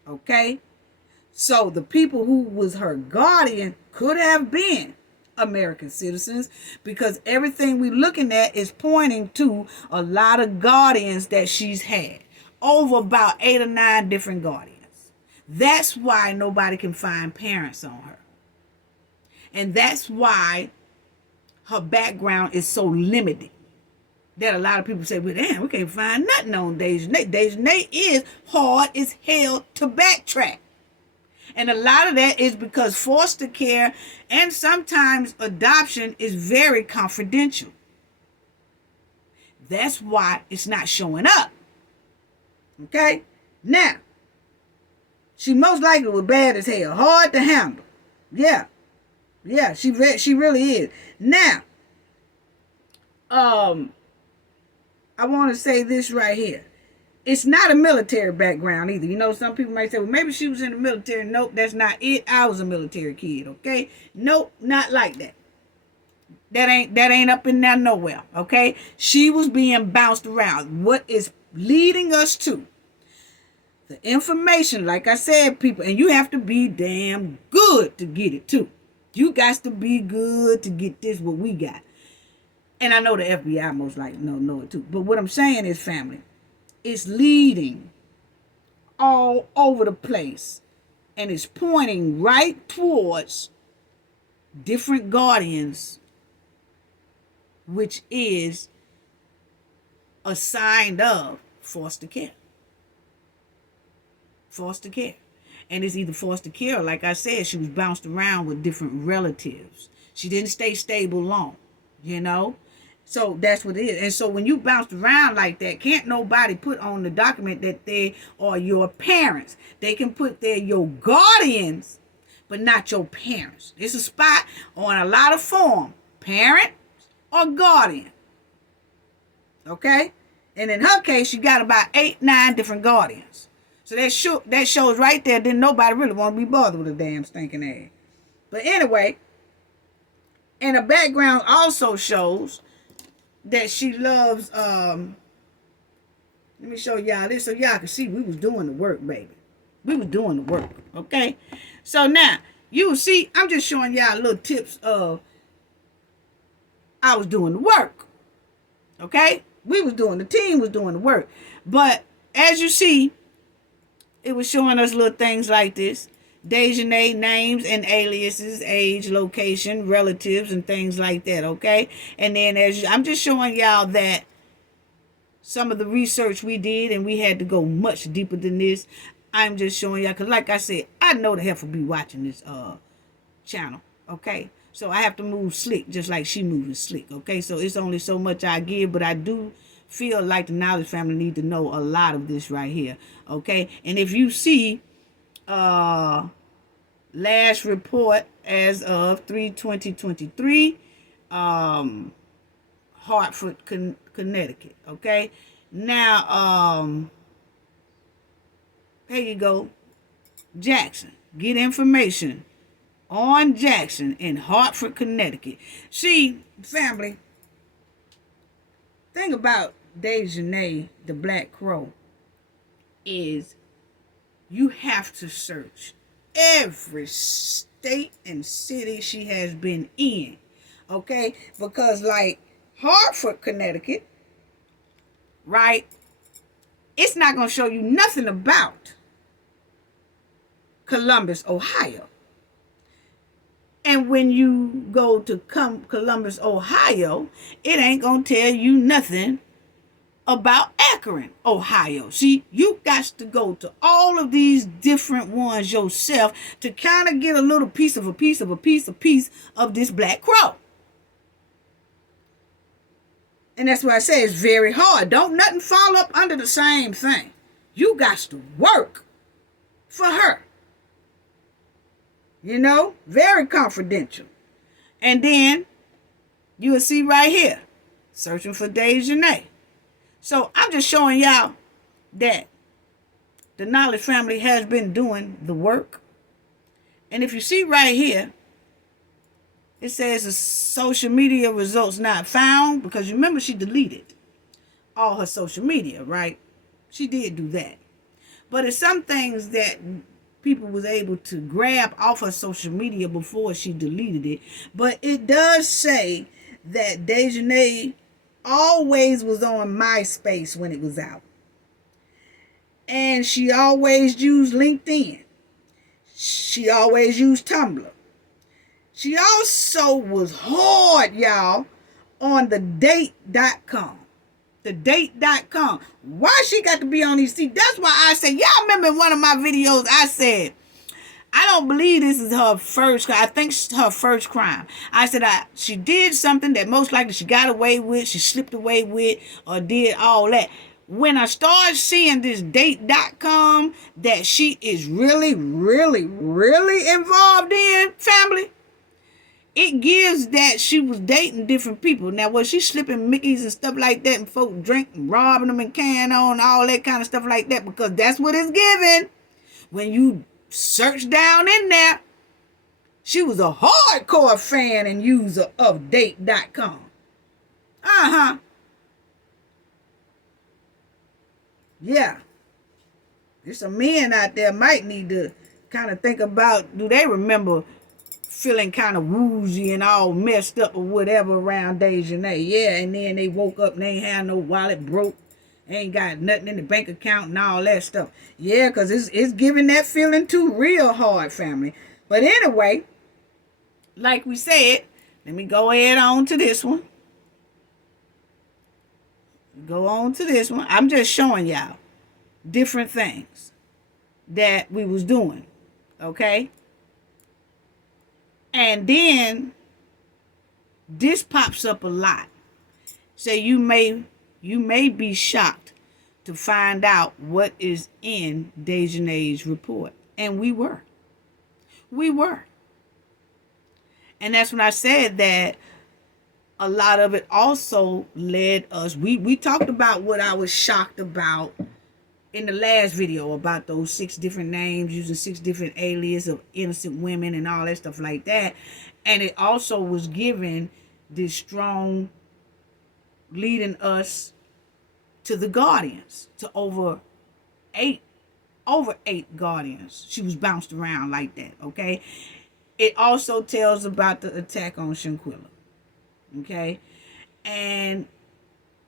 Okay? So the people who was her guardian could have been American citizens, because everything we're looking at is pointing to a lot of guardians that she's had. Over about 8 or 9 different guardians. That's why nobody can find parents on her. And that's why her background is so limited. That a lot of people say, well, damn, we can't find nothing on Daejhanae. Daejhanae is hard as hell to backtrack. And a lot of that is because foster care and sometimes adoption is very confidential. That's why it's not showing up. Okay? Now, she most likely was bad as hell. Hard to handle. Yeah. Yeah, she really is. Now, I want to say this right here. It's not a military background either. You know, some people might say, well, maybe she was in the military. Nope, that's not it. I was a military kid, okay? Nope, not like that. That ain't up in there nowhere, okay? She was being bounced around. What is leading us to the information, like I said, people, and you have to be damn good to get it too. You got to be good to get this what we got. And I know the FBI most likely know it too. But what I'm saying is, family, it's leading all over the place, and it's pointing right towards different guardians, which is a sign of foster care. Foster care. And it's either foster care or, like I said, she was bounced around with different relatives. She didn't stay stable long, you know? So that's what it is. And so when you bounced around like that, can't nobody put on the document that they are your parents. They can put they're your guardians, but not your parents. It's a spot on a lot of form. Parent or guardian. Okay? And in her case, she got about 8, 9 different guardians. So that shows right there, then nobody really want to be bothered with a damn stinking ass. But anyway, and the background also shows that she loves, let me show y'all this so y'all can see we was doing the work, baby. We was doing the work, okay? So now, you will see, I'm just showing y'all little tips of I was doing the work, okay? The team was doing the work. But as you see, it was showing us little things like this. Daejhanae names and aliases, age, location, relatives, and things like that, okay? And then I'm just showing y'all that some of the research we did, and we had to go much deeper than this. I'm just showing y'all, because like I said, I know the heifer be watching this channel, okay? So I have to move slick, just like she moving slick, okay? So it's only so much I give, but I do feel like the Knowledge family need to know a lot of this right here, okay? And if you see last report as of 3/20/23, Hartford, Connecticut, okay? Now, here you go. Jackson. Get information on Jackson in Hartford, Connecticut. See, family, thing about Daejhanae, the Black Crow, is you have to search every state and city she has been in, okay? Because like Hartford, Connecticut, right, it's not going to show you nothing about Columbus, Ohio. And when you go to Columbus, Ohio, it ain't going to tell you nothing about Akron, Ohio. See, you got to go to all of these different ones yourself to kind of get a little piece of this Black Crow. And that's why I say it's very hard. Don't nothing fall up under the same thing. You got to work for her. You know, very confidential. And then you will see right here, searching for Daejhanae. So I'm just showing y'all that the Knowledge family has been doing the work. And if you see right here, it says the social media results not found, because you remember she deleted all her social media, right? She did do that. But it's some things that people was able to grab off her social media before she deleted it. But it does say that Daejhanae always was on MySpace when it was out. And she always used LinkedIn. She always used Tumblr. She also was hard, y'all, on the date.com. The date.com. Why she got to be on these? See, that's why I said, y'all remember in one of my videos, I said, I don't believe this is her first crime. I think it's her first crime. I said she did something that most likely she got away with, she slipped away with, or did all that. When I started seeing this date.com that she is really, really, really involved in, family, it gives that she was dating different people. Now, was she slipping Mickeys and stuff like that, and folk drink and robbing them and carrying on, all that kind of stuff like that? Because that's what it's given. When you search down in there, she was a hardcore fan and user of date.com. Uh-huh. Yeah. There's some men out there might need to kind of think about, do they remember feeling kind of woozy and all messed up or whatever around Daejhanae? Yeah, and then they woke up and they ain't had no wallet, broke, ain't got nothing in the bank account and all that stuff. Yeah, because it's giving that feeling too real hard, family. But anyway, like we said, let me go ahead on to this one. Go on to this one. I'm just showing y'all different things that we was doing, okay? And then this pops up a lot. So you may be shocked to find out what is in Daejhanae's report. And we were. And that's when I said that a lot of it also led us. We talked about what I was shocked about in the last video, about those 6 different names, using 6 different aliases of innocent women and all that stuff like that. And it also was given this strong leading us to the guardians, to over eight guardians. She was bounced around like that, okay? It also tells about the attack on Shanquella, okay? And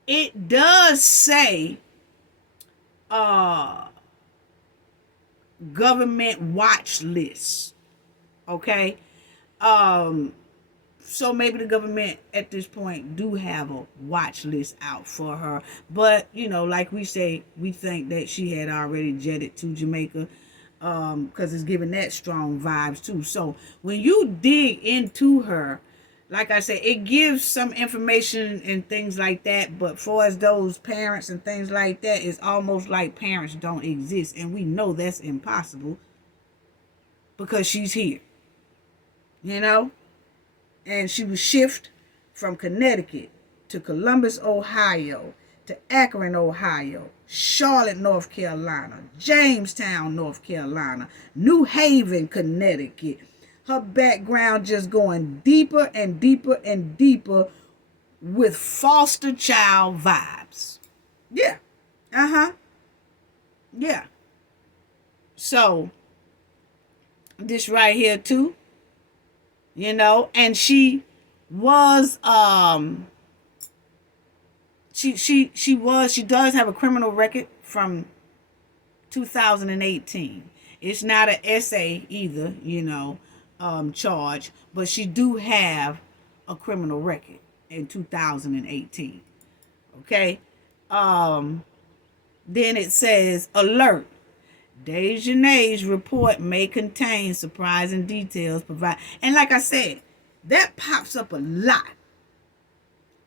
it does say government watch lists, okay? So maybe the government at this point do have a watch list out for her. But, you know, like we say, we think that she had already jetted to Jamaica, because it's giving that strong vibes too. So when you dig into her, like I said, it gives some information and things like that. But for as those parents and things like that, it's almost like parents don't exist. And we know that's impossible because she's here, you know? And she was shifted from Connecticut to Columbus, Ohio, to Akron, Ohio, Charlotte, North Carolina, Jamestown, North Carolina, New Haven, Connecticut. Her background just going deeper and deeper and deeper with foster child vibes. Yeah. Uh-huh. Yeah. So, this right here too, you know, and she was she does have a criminal record from 2018. It's not an essay either, you know, charge, but she do have a criminal record in 2018. Okay? Then it says, alert. Daejhanae's report may contain surprising details and like I said, that pops up a lot.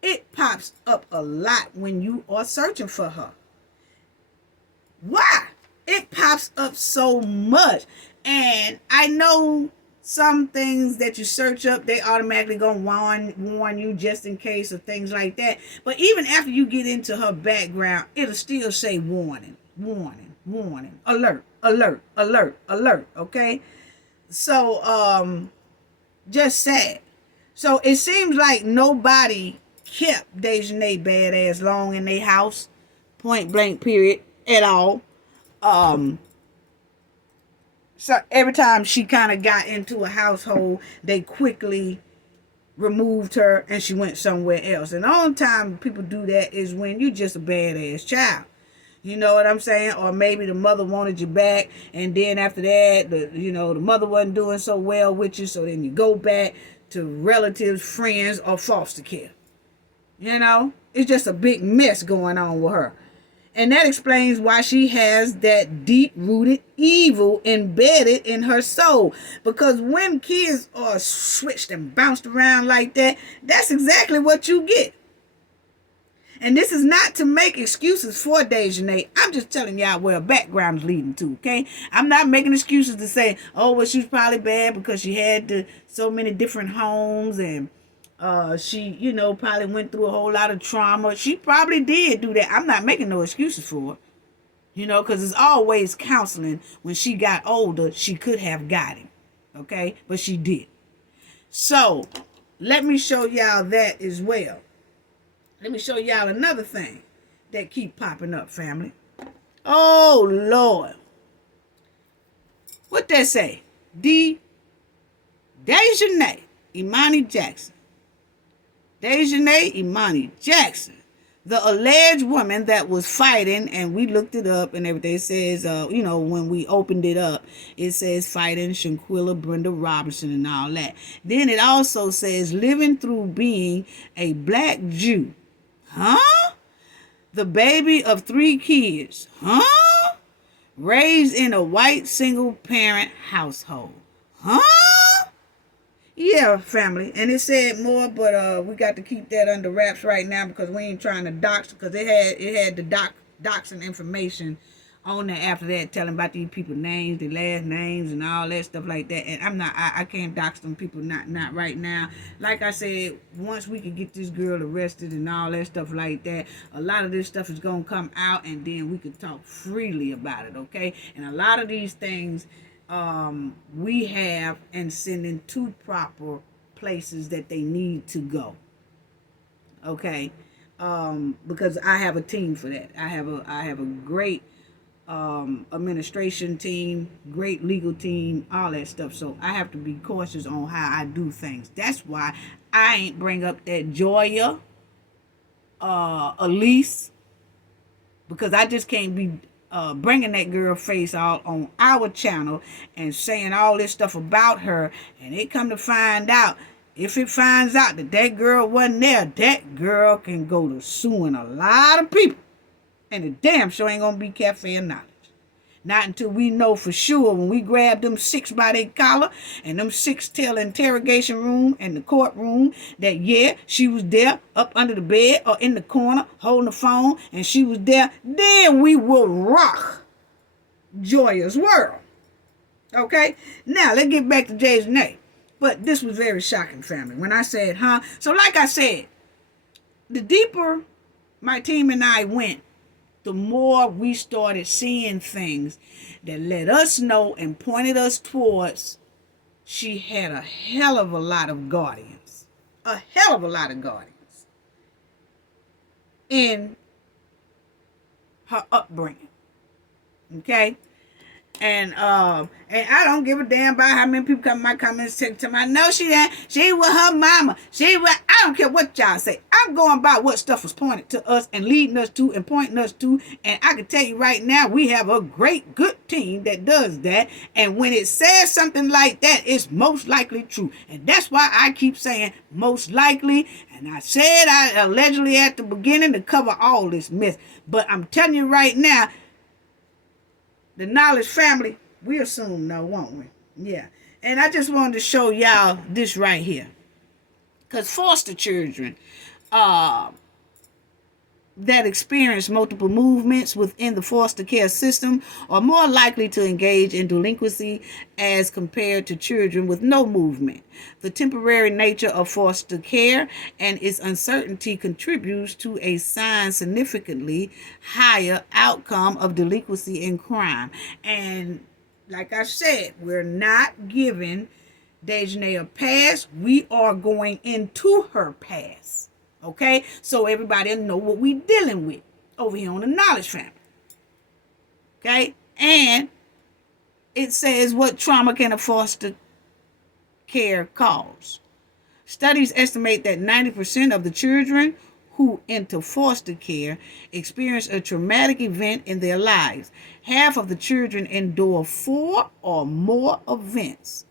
It pops up a lot when you are searching for her. Why? It pops up so much. And I know some things that you search up, they automatically gonna warn you just in case of things like that. But even after you get into her background, it'll still say warning, warning, warning, alert, alert, alert, alert, okay? So, just sad. So it seems like nobody kept Daejhanae badass long in their house, point blank period, at all. So every time she kind of got into a household, they quickly removed her and she went somewhere else. And the only time people do that is when you're just a badass child. You know what I'm saying? Or maybe the mother wanted you back, and then after that, the mother wasn't doing so well with you, so then you go back to relatives, friends, or foster care. You know? It's just a big mess going on with her. And that explains why she has that deep-rooted evil embedded in her soul. Because when kids are switched and bounced around like that, that's exactly what you get. And this is not to make excuses for Daejhanae. I'm just telling y'all where her background is leading to, okay? I'm not making excuses to say, oh, well, she was probably bad because she had so many different homes and she, probably went through a whole lot of trauma. She probably did do that. I'm not making no excuses for her, because it's always counseling. When she got older, she could have got him, okay? But she did. So, let me show y'all that as well. Let me show y'all another thing that keep popping up, family. Oh, Lord. What that say? Daejhanae Imani Jackson. Daejhanae Imani Jackson. The alleged woman that was fighting, and we looked it up and everything. It says, when we opened it up, it says fighting Shanquella, Brenda Robinson, and all that. Then it also says living through being a black Jew. Huh? The baby of 3 kids. Huh? Raised in a white single parent household. Huh? Yeah, family. And it said more, but we got to keep that under wraps right now because we ain't trying to dox, because it had the doxing information on there after that, telling about these people names, their last names, and all that stuff like that. And I can't dox them people, not right now. Like I said, once we can get this girl arrested and all that stuff like that, a lot of this stuff is gonna come out, and then we can talk freely about it, okay? And a lot of these things we have and sending to proper places that they need to go, okay? Because I have a team for that. I have a great administration team, great legal team, all that stuff. So I have to be cautious on how I do things. That's why I ain't bring up that Joya, Elise, because I just can't be bringing that girl face out on our channel and saying all this stuff about her, and it come to find out, if it finds out that girl wasn't there, that girl can go to suing a lot of people, and the damn sure ain't gonna be cafe of knowledge. Not until we know for sure, when we grab them 6 by their collar and them 6 tell interrogation room and the courtroom, that yeah, she was there up under the bed or in the corner holding the phone and she was there, then we will rock Joya's world. Okay? Now, let's get back to Daejhanae. But this was very shocking, family. When I said, huh? So like I said, the deeper my team and I went, the more we started seeing things that let us know and pointed us towards she had a hell of a lot of guardians. A hell of a lot of guardians in her upbringing. Okay? And I don't give a damn about how many people come in my comments to my, no, she didn't. She was her mama. I don't care what y'all say. I'm going by what stuff was pointed to us and leading us to and pointing us to. And I can tell you right now, we have a great, good team that does that. And when it says something like that, it's most likely true. And that's why I keep saying most likely. And I said I allegedly at the beginning to cover all this mess. But I'm telling you right now, the knowledge family, we assume no, won't we? Yeah. And I just wanted to show y'all this right here. Because foster children that experience multiple movements within the foster care system are more likely to engage in delinquency as compared to children with no movement. The temporary nature of foster care and its uncertainty contributes to a significantly higher outcome of delinquency and crime. And like I said, we're not giving Daejhanae a pass. We are going into her past. Okay, so everybody know what we dealing with over here on the Knowledge Family. Okay, and it says what trauma can a foster care cause. Studies estimate that 90% of the children who enter foster care experience a traumatic event in their lives. Half of the children endure 4 or more events.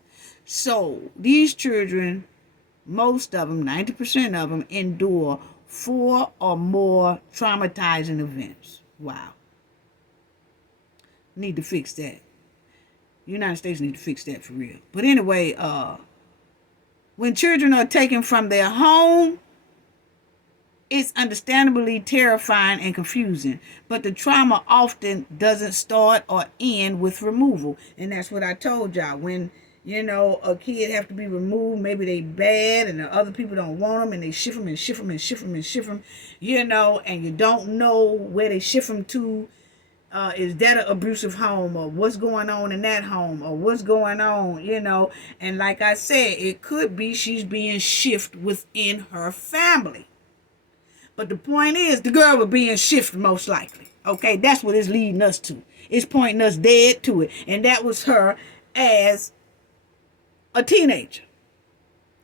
So these children, most of them, 90% of them, endure 4 or more traumatizing events. Wow. Need to fix that. United States need to fix that for real. But anyway, when children are taken from their home, It's understandably terrifying and confusing, but the trauma often doesn't start or end with removal. And that's what I told y'all. When, a kid have to be removed, maybe they bad and the other people don't want them, and they shift them and shift them and shift them and shift them, and you don't know where they shift them to. Is that an abusive home, or what's going on in that home, or what's going on, and like I said, it could be she's being shifted within her family. But the point is, the girl was being shifted most likely. Okay, that's what it's leading us to. It's pointing us dead to it. And that was her as a teenager.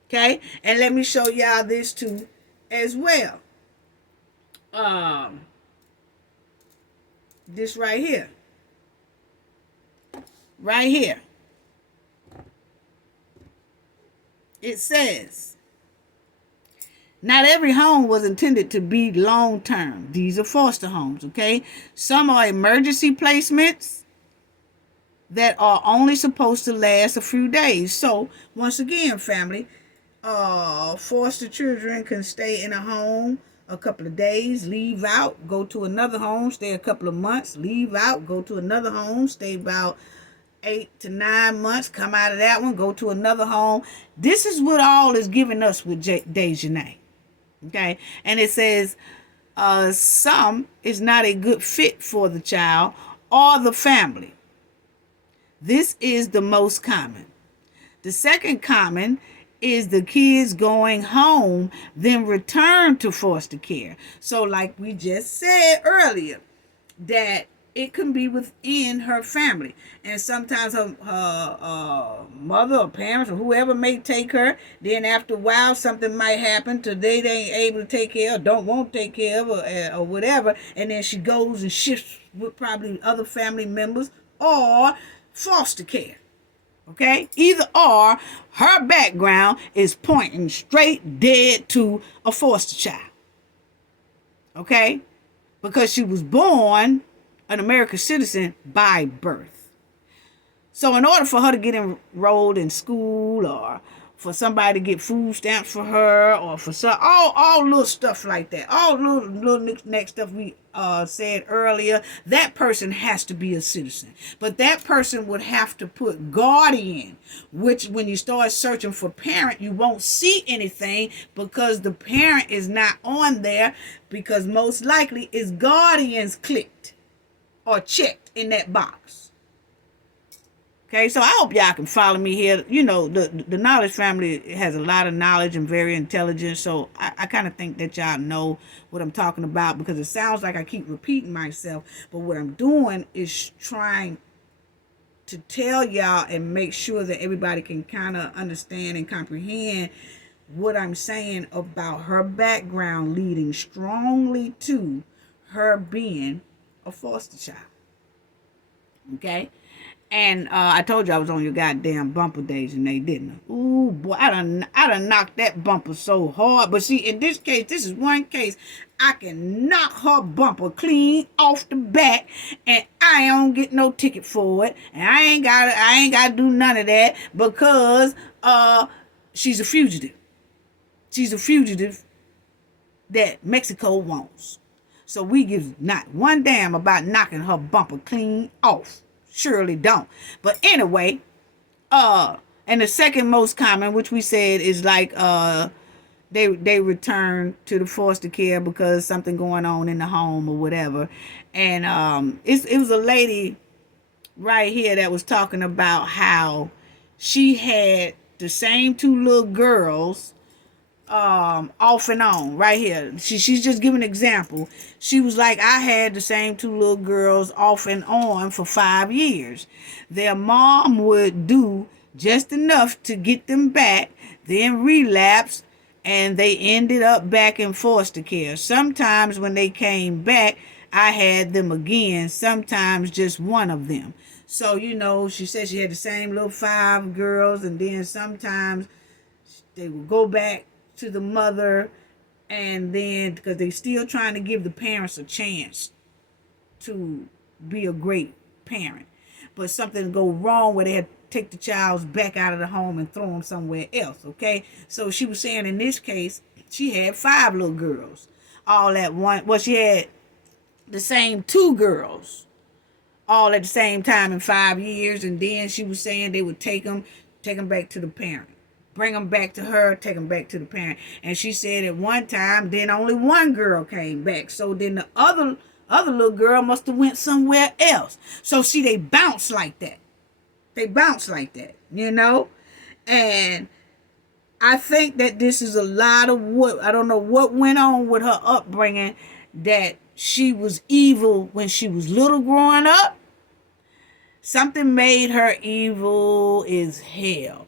Okay, and let me show y'all this too as well. This right here. Right here. It says, not every home was intended to be long-term. These are foster homes, okay? Some are emergency placements that are only supposed to last a few days. So, once again, family, foster children can stay in a home a couple of days, leave out, go to another home, stay a couple of months, leave out, go to another home, stay about 8 to 9 months, come out of that one, go to another home. This is what all is giving us with Daejhanae. Okay, and it says some is not a good fit for the child or the family. This is the most common. The second common is the kids going home, then return to foster care. So like we just said earlier, that it can be within her family. And sometimes her mother or parents or whoever may take her. Then after a while, something might happen to they ain't able to take care of, don't want to take care of or whatever. And then she goes and shifts with probably other family members or foster care. Okay? Either or, her background is pointing straight dead to a foster child. Okay? Because she was born an American citizen by birth. So in order for her to get enrolled in school, or for somebody to get food stamps for her, or for some, all little stuff like that, all little next stuff we said earlier, that person has to be a citizen. But that person would have to put guardian, which when you start searching for parent, you won't see anything because the parent is not on there, because most likely is guardians clicked or checked in that box. Okay, so I hope y'all can follow me here. The Knowledge family has a lot of knowledge and very intelligent, so I kind of think that y'all know what I'm talking about, because it sounds like I keep repeating myself, but what I'm doing is trying to tell y'all and make sure that everybody can kind of understand and comprehend what I'm saying about her background leading strongly to her being a foster child. Okay? And I told you I was on your goddamn bumper days, and they didn't. Ooh, boy, I done knocked that bumper so hard. But see, in this case, this is one case, I can knock her bumper clean off the back, and I don't get no ticket for it. And I ain't gotta do none of that, because she's a fugitive. She's a fugitive that Mexico wants. So we give not one damn about knocking her bumper clean off. Surely don't. But anyway, and the second most common, which we said is like they return to the foster care because something going on in the home or whatever. And it was a lady right here that was talking about how she had the same two little girls off and on right here. She's just giving an example. She was like, I had the same two little girls off and on for 5 years. Their mom would do just enough to get them back, then relapse, and they ended up back in foster care. Sometimes when they came back, I had them again, sometimes just one of them. So, she said she had the same little 5 girls, and then sometimes they would go back to the mother, and then because they still trying to give the parents a chance to be a great parent, but something go wrong where they had to take the child back out of the home and throw them somewhere else. Okay, so she was saying in this case she had 5 little girls all at one. Well, she had the same two girls all at the same time in 5 years, and then she was saying they would take them back to the parent, bring them back to her, take them back to the parent. And she said at one time, then only one girl came back. So then the other little girl must have went somewhere else. So see, they bounce like that. They bounce like that, you know? And I think that this is a lot of what, I don't know what went on with her upbringing, that she was evil when she was little growing up. Something made her evil as hell.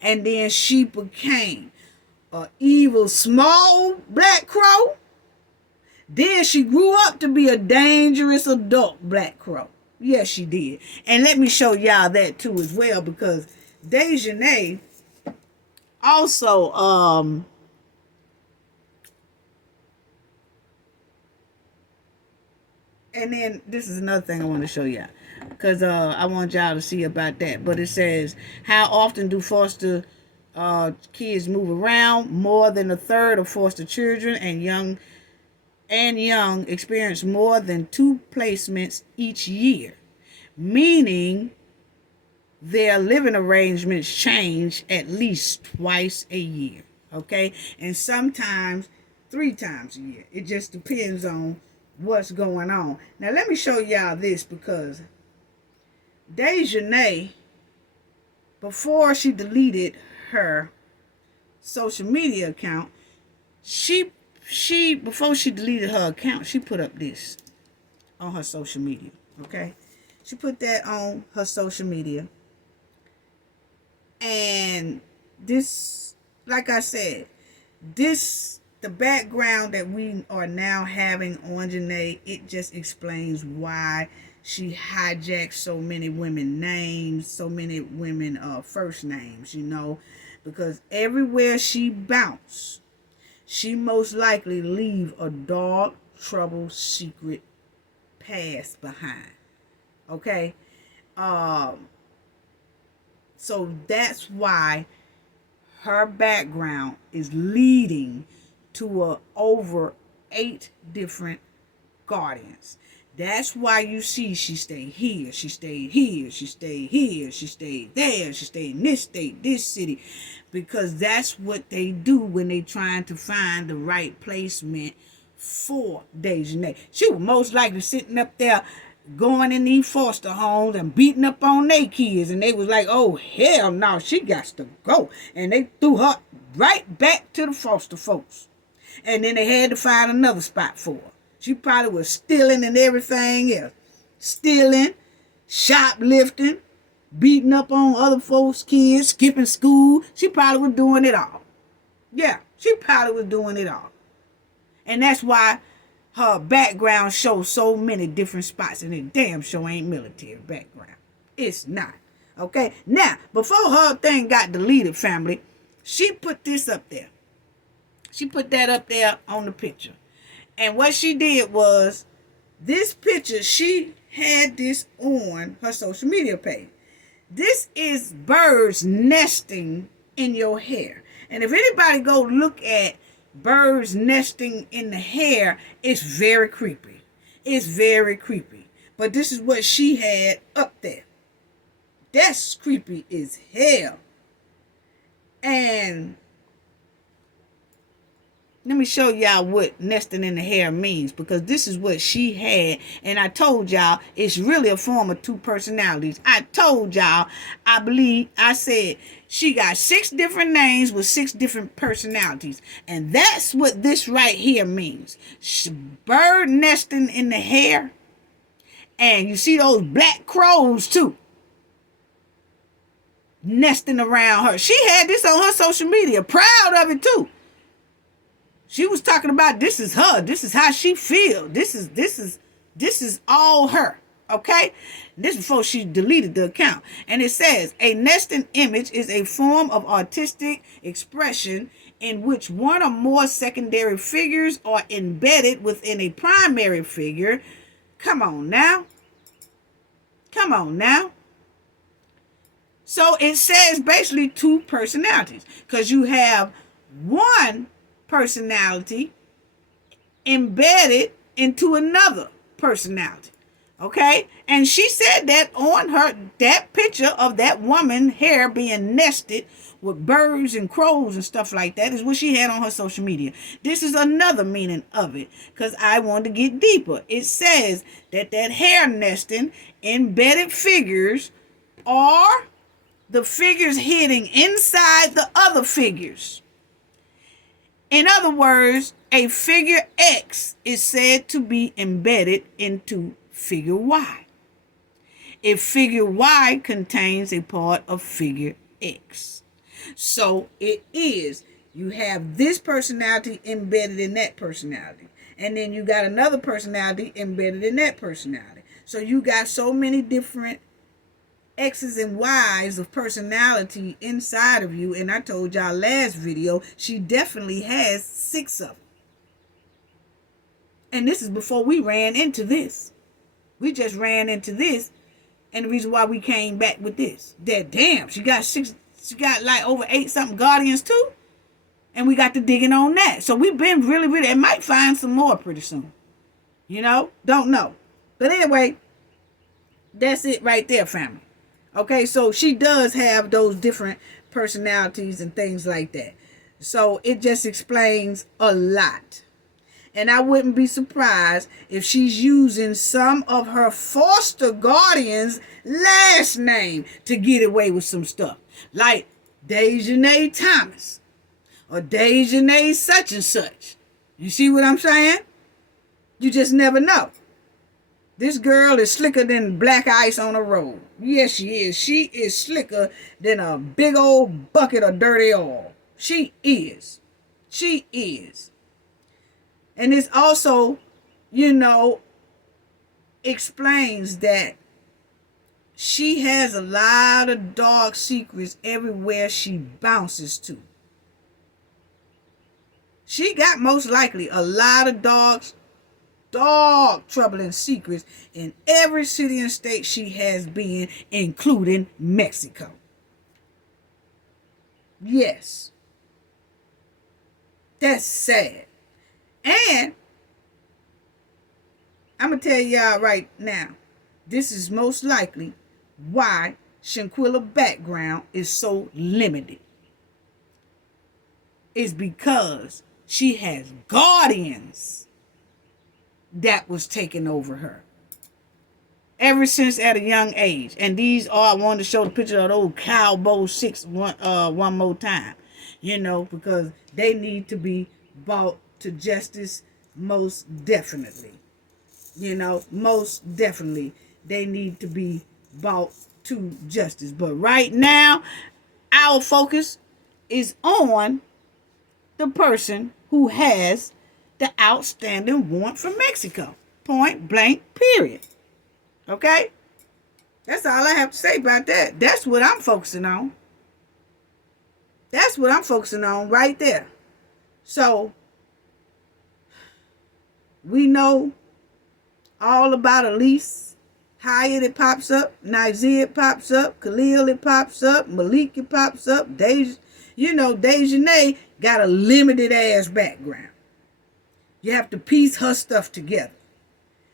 And then she became an evil small black crow. Then she grew up to be a dangerous adult black crow. Yes, she did. And let me show y'all that too as well, because Daejhanae also and then this is another thing I want to show y'all, because I want y'all to see about that. But it says, how often do foster kids move around? More than a third of foster children and young experience more than 2 placements each year, meaning their living arrangements change at least twice a year, okay? And sometimes 3 times a year. It just depends on what's going on. Now, let me show y'all this, because Daejhanae, before she deleted her social media account, before she deleted her account, she put up this on her social media, okay? She put that on her social media. And this, like I said, the background that we are now having on Janae, it just explains why she hijacked so many women names, so many women first names, you know, because everywhere she bounced, she most likely leave a dark, troubled, secret past behind. Okay? So that's why her background is leading to over 8 different guardians. That's why you see she stayed here, she stayed here, she stayed here, she stayed there, she stayed in this state, this city. Because that's what they do when they trying to find the right placement for Daejhanae. She was most likely sitting up there going in these foster homes and beating up on their kids. And they was like, oh, hell no, she got to go. And they threw her right back to the foster folks. And then they had to find another spot for her. She probably was stealing and everything else. Stealing, shoplifting, beating up on other folks' kids, skipping school. She probably was doing it all. Yeah, she probably was doing it all. And that's why her background shows so many different spots, and it damn sure ain't military background. It's not. Okay? Now, before her thing got deleted, family, she put this up there. She put that up there on the picture. And what she did was, this picture, she had this on her social media page. This is birds nesting in your hair. And if anybody go look at birds nesting in the hair, it's very creepy. It's very creepy. But this is what she had up there. That's creepy as hell. And let me show y'all what nesting in the hair means, because this is what she had. And I told y'all it's really a form of 2 personalities. I told y'all, I said she got 6 different names with 6 different personalities. And that's what this right here means. Bird nesting in the hair. And you see those black crows too, nesting around her. She had this on her social media, proud of it too. She was talking about, this is her. This is how she feels. This is all her. Okay? This before she deleted the account. And it says, a nesting image is a form of artistic expression in which one or more secondary figures are embedded within a primary figure. Come on now. Come on now. So it says basically 2 personalities. Because you have one personality embedded into another personality. Okay? And she said that on that picture of that woman hair being nested with birds and crows and stuff like that is what she had on her social media. This is another meaning of it, because I wanted to get deeper. It says that hair nesting embedded figures are the figures hidden inside the other figures. In other words, a figure X is said to be embedded into figure Y. If figure Y contains a part of figure X. So it is, you have this personality embedded in that personality. And then you got another personality embedded in that personality. So you got so many different X's and Y's of personality inside of you. And I told y'all last video, she definitely has 6 of them. And this is before we ran into this. We just ran into this. And the reason why we came back with this, that damn, she got like over 8 something guardians too. And we got to digging on that. So we've been really, it might find some more pretty soon. You know, don't know. But anyway, that's it right there, family. Okay, so she does have those different personalities and things like that. So it just explains a lot. And I wouldn't be surprised if she's using some of her foster guardians' last name to get away with some stuff. Like Daejhanae Thomas or Daejhanae such and such. You see what I'm saying? You just never know. This girl is slicker than black ice on a road. Yes, she is. She is slicker than a big old bucket of dirty oil. She is. She is. And this also, you know, explains that she has a lot of dark secrets everywhere she bounces to. She got most likely a lot of dog troubling secrets in every city and state she has been, including Mexico. Yes. That's sad. And I'm going to tell y'all right now, this is most likely why Shanquella's background is so limited. It's because she has guardians that was taking over her ever since at a young age. And these are, I wanted to show the picture of those Cabo 6 one more time, you know, because they need to be brought to justice most definitely. You know, most definitely they need to be brought to justice. But right now, our focus is on the person who has the outstanding warrant from Mexico. Point blank, period. Okay? That's all I have to say about that. That's what I'm focusing on. That's what I'm focusing on right there. So, we know all about Elise. Hyatt, it pops up. Nazir, it pops up. Khalil, it pops up. Malik, it pops up. Daejhanae got a limited ass background. You have to piece her stuff together.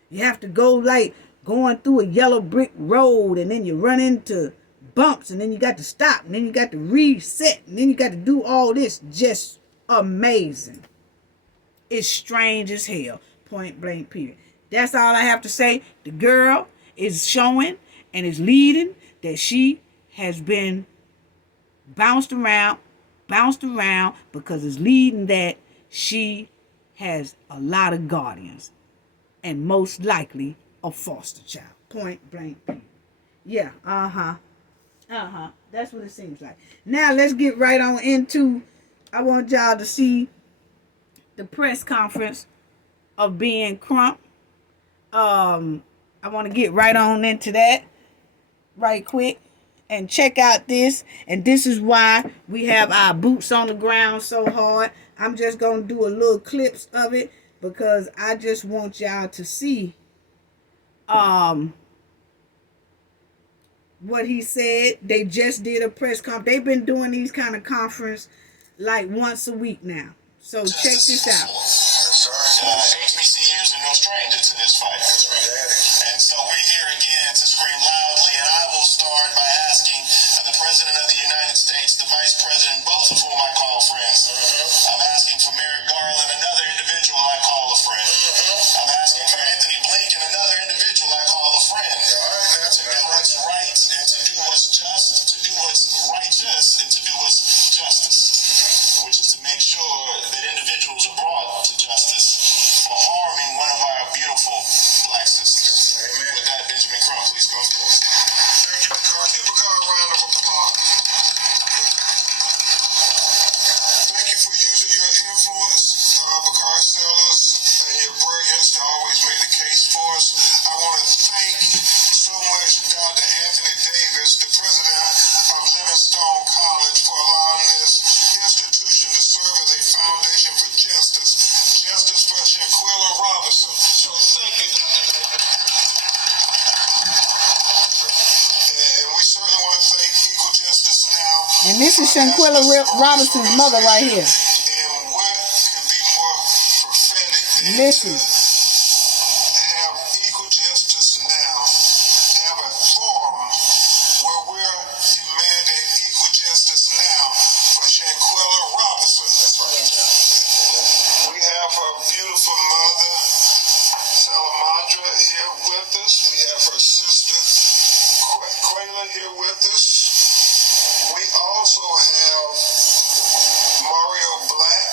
You have to go like going through a yellow brick road, and then you run into bumps, and then you got to stop, and then you got to reset, and then you got to do all this. Just amazing. It's strange as hell. Point blank, period. That's all I have to say. The girl is showing and is leading that she has been bounced around because it's leading that she has a lot of guardians and most likely a foster child. Point blank. Yeah, that's what it seems like. Now let's get right on into, I want y'all to see the press conference of being Crump. I want to get right on into that right quick and check out this. And this is why we have our boots on the ground so hard. I'm just going to do a little clips of it because I just want y'all to see what he said. They just did a press conference. They've been doing these kind of conference like once a week now. So check this out. this fight. And so we're here again to scream loudly, and I will start by asking the President of the United States, the Vice President, both of whom I call friends. I'm asking for Merrick Garland, another individual I call a friend. I'm asking for Anthony Blinken, another individual I call a friend. To do what's right and to do what's just, to do what's righteous and to do what's justice, which is to make sure that individuals are brought to justice for harming one of our beautiful black sisters. Amen. With that, Benjamin Crump, please come forward. Thank you, Picard. Give Picard a round of applause. Thank you for using your influence, Picard Sellers, and your brilliance to always make the case for us. I want to thank so much Dr. Anthony Davis, the president of Livingstone College, for allowing this institution to serve as a foundation for justice. Justice for Shanquella Robinson. So thank you, Dr. Davis. And we certainly want to thank Equal Justice Now. And this is Shanquella Robinson's mother right here. And what could be more prophetic than Listen. to have Equal Justice Now have a forum where we're demanding equal justice now for Shanquella Robinson. That's right. We have her beautiful mother, Salamandra, here with us. We have her sister, Quayla, here with us. We also have Mario Black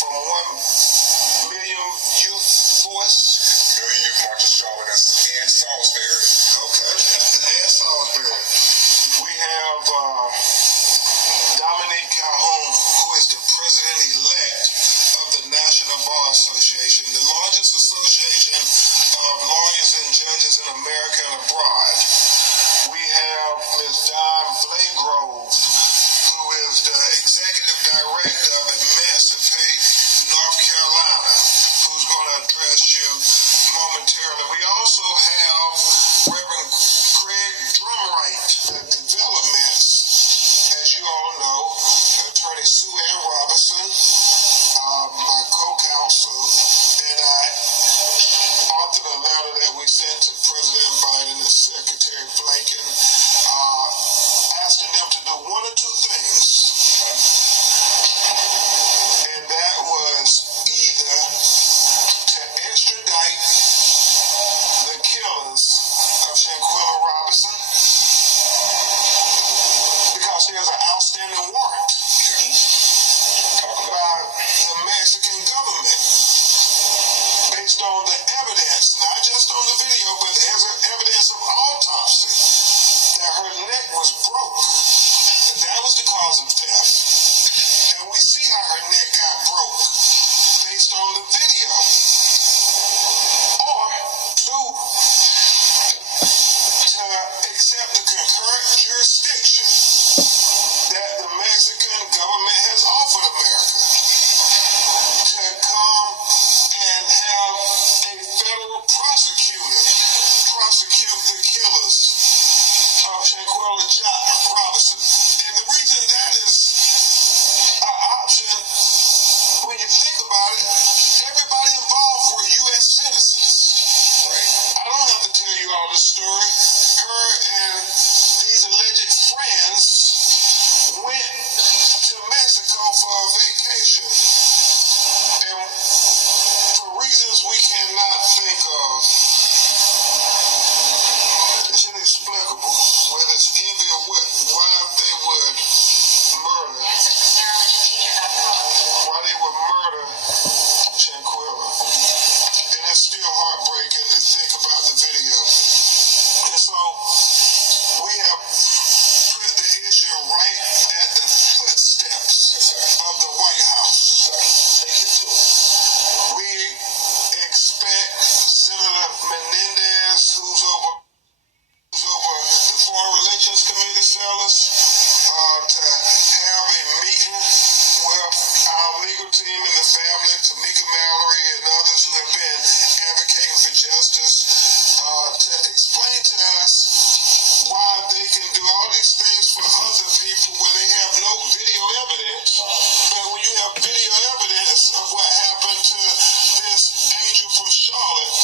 from 1 Million Youth Voice. Million Youth March of Charlotte, that's Ann Salisbury. Okay, and Salisbury. We have Dominique Calhoun, who is the president-elect of the National Bar Association, the largest association of lawyers and judges in America and abroad. We have Ms. Don Blagrove, who is the executive director of Emancipate North Carolina, who's going to address you momentarily. We also have Reverend Craig Drumwright, the developments, as you all know, Attorney Sue Ann Robinson, my co-counsel, and I authored a letter that we sent to President Biden and Secretary Blinken, asking them to do one or two things. And that was either to extradite the killers of Shanquella Robinson, because there's an outstanding warrant by the Mexican government based on the evidence, not just on the video, but as evidence of autopsy, that her neck was broke. And that was the cause of death. And we see how her neck got broke based on the video. Or two, to accept the concurrent jurisdiction that the Mexican government has offered America to come and have a federal prosecutor prosecute the killers of Shanquella Robinson. And the reason that is an option, when you think about it, everybody involved were U.S. citizens. Right. I don't have to tell you all the story. Her and these alleged friends went to Mexico for a vacation. And for reasons we cannot think of, it's inexplicable, whether it's envy or what, why they would murder Shanquella. And it's still heartbreaking to think about the video. And so we have put the issue right at the footsteps of the White House. We expect Senator Menendez, who's over the Foreign Relations Committee, Sellers, to have a meeting with our legal team and the family, Tamika Mallory and others who have been advocating for justice, to explain to us why they can do all these things for other people where they have no video evidence. But when you have video evidence of what happened to this angel from Charlotte,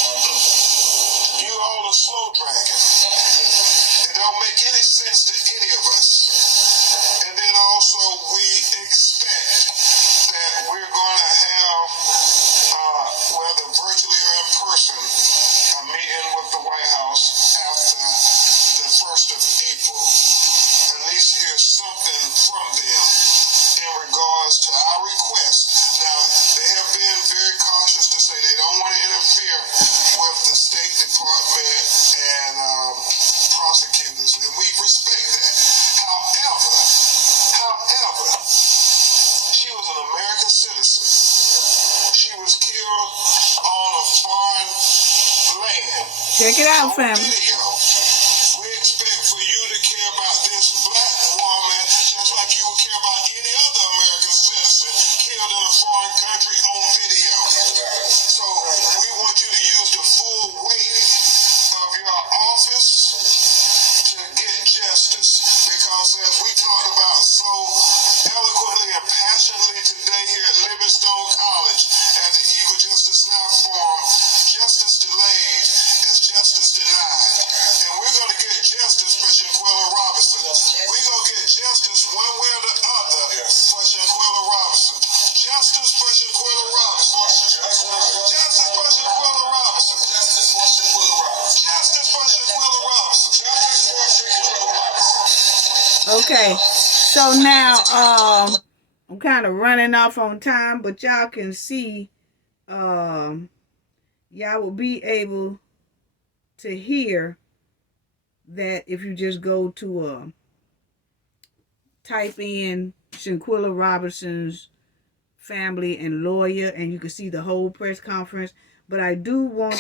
sense to any of us. And then also we expect that we're going to have, whether virtually or in person, a meeting with the White House after the 1st of April. At least hear something from them in regards to our request. Now, they have been very cautious to say they don't want to interfere with the State Department and prosecutors, and we respect that. However, she was an American citizen. She was killed on a foreign land. Check it out, family. Video. We expect for you to care about this black woman just like you would care about any other American citizen killed in a foreign country on video. So we want you to use the full weight of your office to get justice, because as we talked about so eloquently and passionately today here at Livingstone College at the Equal Justice Now Forum, justice delayed is justice denied. And we're going to get justice for Shanquella Robinson. We're going to get justice one way or the other for Shanquella Robinson. Justice for Shanquella Robinson. Justice for Shanquella Robinson. Justice for Shanquella Robinson. Justice for Shanquella Robinson. Justice for Shanquella Robinson. Okay, so now I'm kind of running off on time, but y'all can see y'all will be able to hear that if you just go to type in Shanquella Robinson's family and lawyer, and you can see the whole press conference. But I do want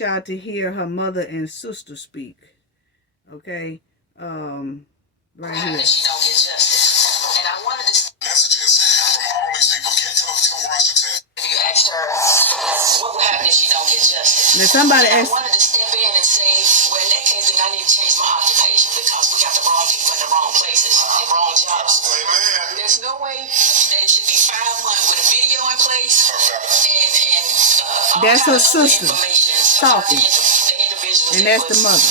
y'all to hear her mother and sister speak. Okay, right here. And I wanted to Messages from all these people get to Washington. if you asked her what would happen if she don't get justice. Now somebody I asked, wanted to step in and say, well, in that case, then I need to change my occupation because we got the wrong people in the wrong places, the wrong jobs. Amen. There's no way that it should be 5 months with a video in place and all That's her kinds of other sister information talking. The individual And that that's the was, mother.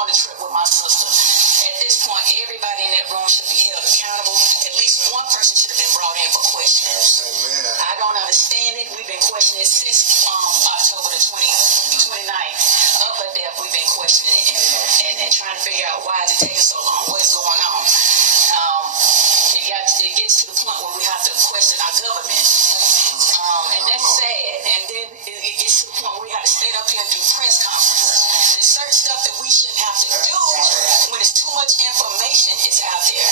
on the trip with my sister. At this point, everybody in that room should be held accountable. At least one person should have been brought in for questioning. Amen. I don't understand it. We've been questioning it since October the 29th of her death. We've been questioning it and trying to figure out why it's taking so long. What's going on? It gets to the point where we have to question our government. And that's sad. And then it gets to the point where we have to stand up here and do press conferences. There's certain stuff that we shouldn't have to do when it's too much information is out there.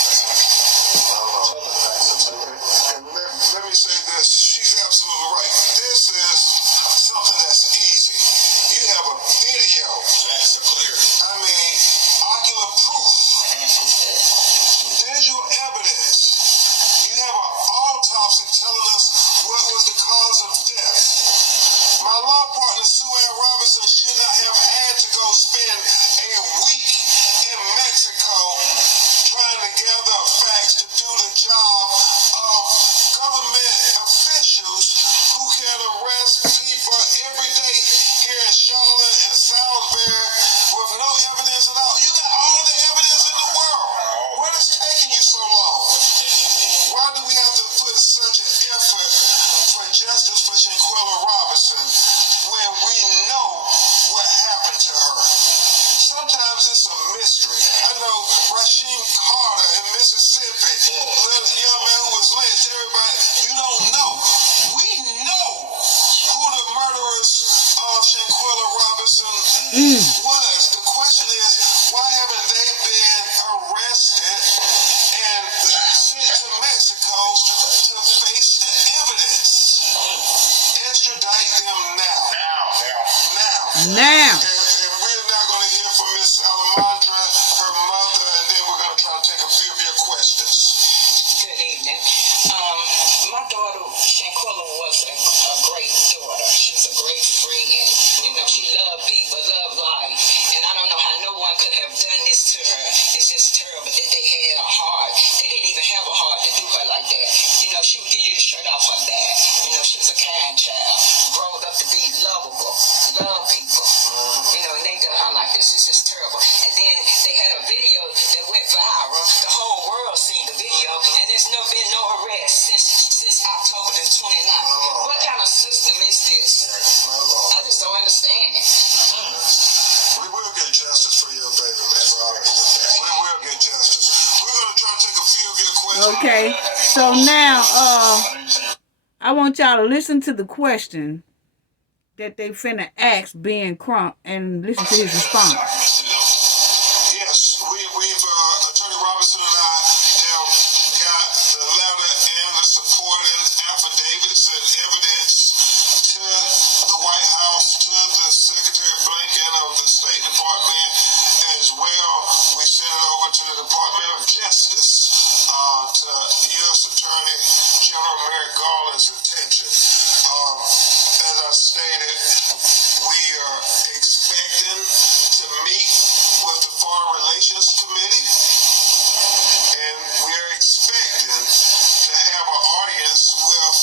And let me say this. She's absolutely right. This is something that's easy. You have a video. That's clear. I mean, ocular proof. Visual evidence. You have an autopsy telling us what was the cause of death. My law partner, Sue Ann Robinson, should not have had to go spend a week in Mexico trying to gather facts to do the job of government officials who can arrest people every day here in Charlotte and Salisbury with no evidence at all. You got all the evidence in the world. What is taking you so long? Why do we have to put such an effort for justice for Shanquella Robinson when we know what happened to her? Sometimes it's a mystery. I know Rasheem Carter in Mississippi, the young man who was lynched, everybody, you don't know. We know who the murderers of Shanquella Robinson was. The question is, why haven't they been arrested and sent to Mexico to face the evidence? Extradite them now. now. And we're now going to hear from Miss Alamandra, her mother, and then we're going to try to take a few of your questions. Good evening. My daughter, Shanquella, was a great daughter. She's a great friend. You know, she loved people, loved life. And I don't know how no one could have done this to her. It's just terrible that they had a heart. They didn't even have a heart to do her like that. You know, she would give you the shirt off her back. You know, she was a kind child. Growing up to be lovable, love people. Okay, so now I want y'all to listen to the question that they finna ask Ben Crump and listen to his response. Yes, we've Attorney Robinson and I have got the letter and the supporting affidavits and evidence to the White House, to the Secretary Blinken of the State Department as well. We sent it over to the Department of Justice, to U.S. Attorney General Merrick Garland's attention. As I stated, we are expecting to meet with the Foreign Relations Committee, and we are expecting to have an audience with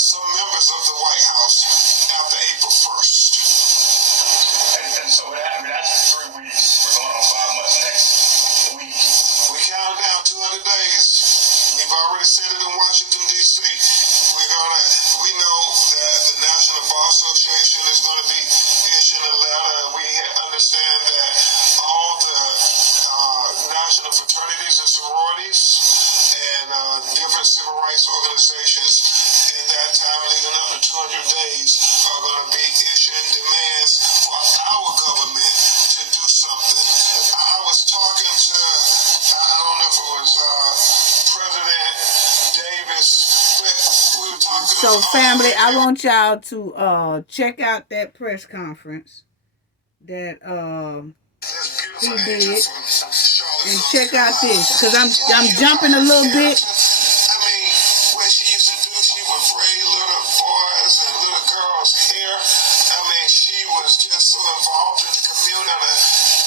some members of the White House after April 1st. And so that's 3 weeks. We're going on 5 months next week. We count down 200 days. We've already said it in Washington, D.C. We know that the National Bar Association is going to be issuing a letter. We understand that all the national fraternities and sororities and different civil rights organizations in that time leading up to 200 days are going to be issuing demands for our government to do something. I was talking to, I don't know if it was President Davis, but we were talking. So family, I want y'all to check out that press conference that he did, and check out this, because I'm jumping a little bit. I mean, what she used to do, she would braid little boys and little girls' hair. I mean, she was just so involved in the community,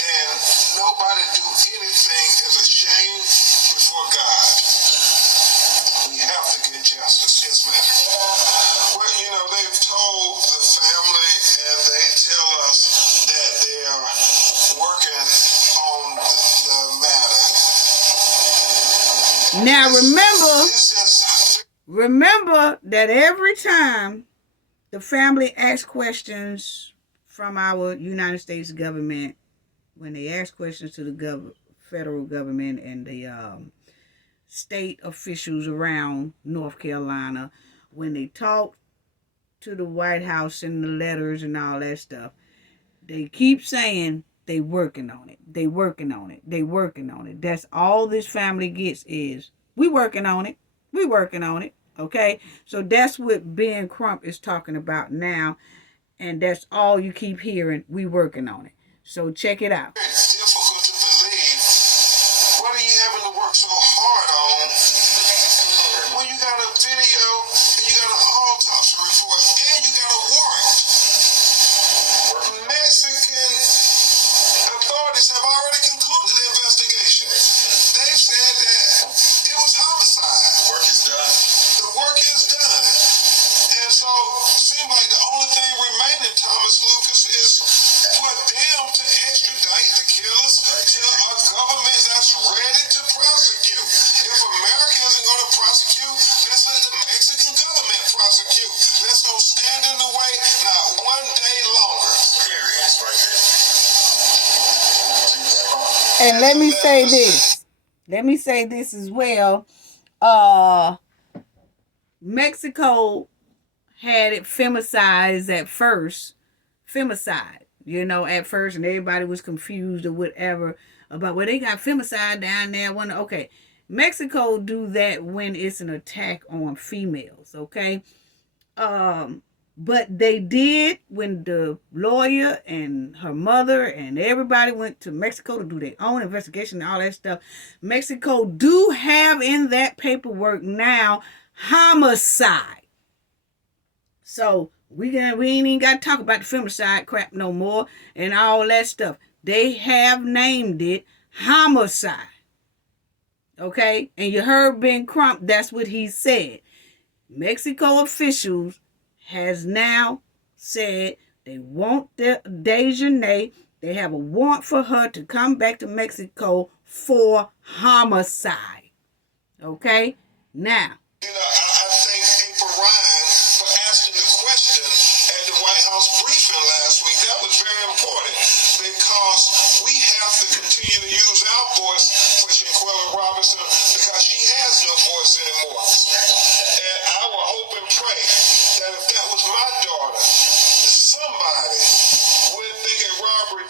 and nobody do anything as a shame before God. We have to get justice, yes, ma'am. Well, you know, they've told the family, and they tell us that they are working on the matter. Now remember that every time the family asks questions from our United States government, when they ask questions to the federal government and the state officials around North Carolina, when they talk to the White House and the letters and all that stuff, they keep saying they working on it. They working on it. They working on it. That's all this family gets is, we working on it. We working on it. Okay? So that's what Ben Crump is talking about now. And that's all you keep hearing. We working on it. So check it out. It's difficult to believe. What are you having to work so hard on when you got a video and you got an autopsy report and you got a warrant? Mexican authorities have already concluded the investigation. They've said that it was homicide. The work is done. The work is done. And so it seems like the only thing remaining, Thomas Lucas, is for them to extradite the killers to a government that's ready to prosecute. If America isn't going to prosecute, let's let the Mexican government prosecute. Let's don't stand in the way, not one day longer. Period. That's right there. And let me say this. Let me say this as well. Mexico had it femicized at first. Femicide, you know, at first, and everybody was confused or whatever about, well, they got femicide down there. Okay, Mexico do that when it's an attack on females, okay? But they did when the lawyer and her mother and everybody went to Mexico to do their own investigation and all that stuff. Mexico do have in that paperwork now homicide. So we ain't even got to talk about the femicide crap no more and all that stuff. They have named it homicide. Okay? And you heard Ben Crump, that's what he said. Mexico officials has now said they want Daejhanae. They have a warrant for her to come back to Mexico for homicide. Okay? Now. You know, I thank April Ryan for asking the question at the White House briefing last week. That was very important because we have to continue to use our voice for Shanquella Robinson because she has no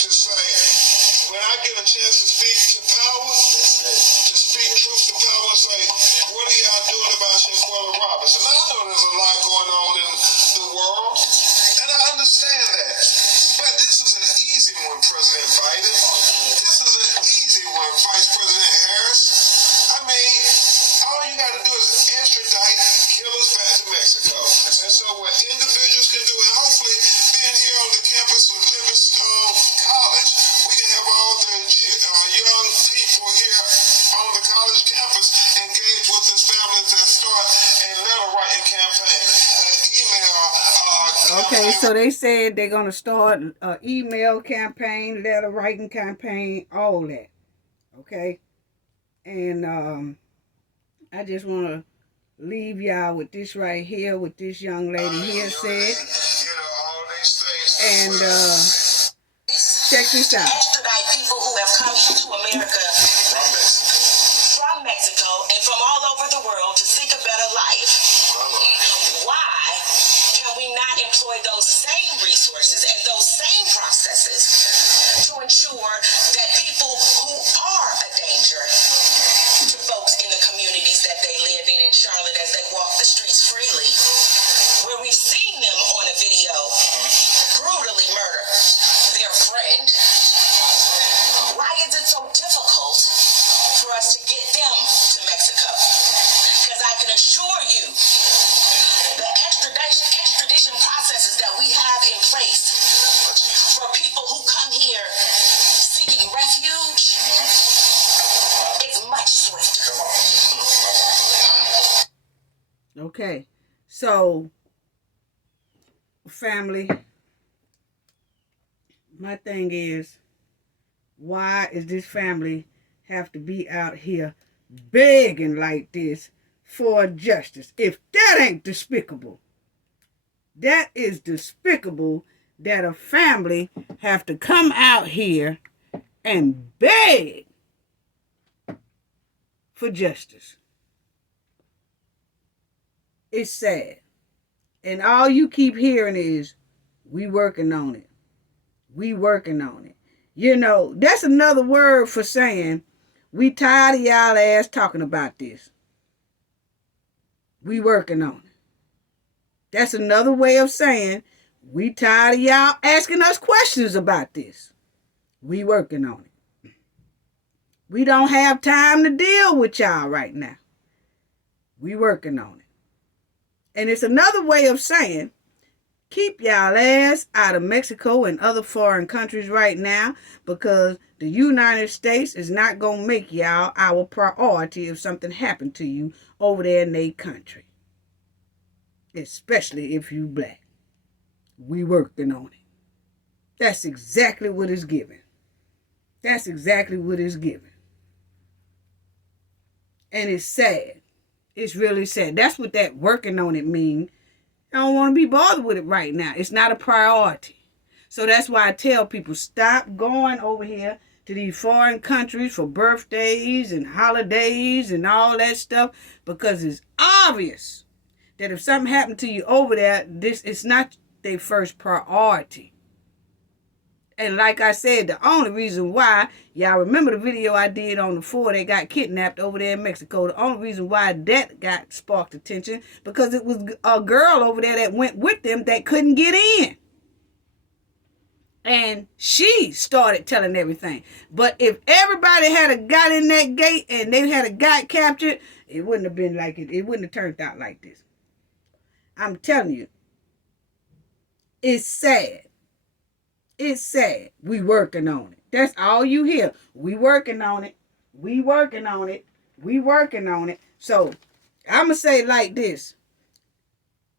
to say, when I get a chance to speak to power, to speak truth to power, and say, what are y'all doing about Shanquella Robinson? Now, I know there's a lot going on in the world, and I understand that. But this is an easy one, President Biden. This is an easy one, Vice President Harris. I mean, all you got to do is extradite killers back to Mexico. And so what individuals can do, and hopefully being here on the campus of Livingstone College, we can have all the young people here on the college campus engage with this family to start a letter writing campaign, an email Okay, campaign. so they said they're going to start an email campaign, letter writing campaign, all that. Okay? And I just want to leave y'all with this right here, what this young lady here said. And check this out. Extradite people who have come to America from Mexico and from all over the world to seek a better life. Why can we not employ those same resources and those same processes to ensure that people who are a danger to folks in the communities that they live in Charlotte as they walk the streets freely, where we've seen them on a video brutally murder their friend, why is it so difficult for us to get them to Mexico? Because I can assure you the extradition processes that we have in place for people who come here seeking refuge is much swifter. Okay, so family, my thing is, why is this family have to be out here begging like this for justice? If that ain't despicable, that is despicable that a family have to come out here and beg for justice. It's sad. And all you keep hearing is, we working on it. We working on it. You know, that's another word for saying, we tired of y'all ass talking about this. We working on it. That's another way of saying, we tired of y'all asking us questions about this. We working on it. We don't have time to deal with y'all right now. We working on it. And it's another way of saying, keep y'all ass out of Mexico and other foreign countries right now, because the United States is not going to make y'all our priority if something happened to you over there in their country. Especially if you black. We working on it. That's exactly what it's giving. That's exactly what it's giving. And it's sad. It's really sad. That's what that working on it means. I don't want to be bothered with it right now. It's not a priority. So that's why I tell people, stop going over here to these foreign countries for birthdays and holidays and all that stuff, because it's obvious that if something happened to you over there, this is not their first priority. And like I said, the only reason why, y'all remember the video I did on the 4 that got kidnapped over there in Mexico, the only reason why that got sparked attention, because it was a girl over there that went with them that couldn't get in. And she started telling everything. But if everybody had got in that gate and they had got captured, it wouldn't have been like it. It wouldn't have turned out like this. I'm telling you, it's sad. It's sad. We working on it. That's all you hear. We working on it. We working on it. We working on it. So I'm going to say it like this.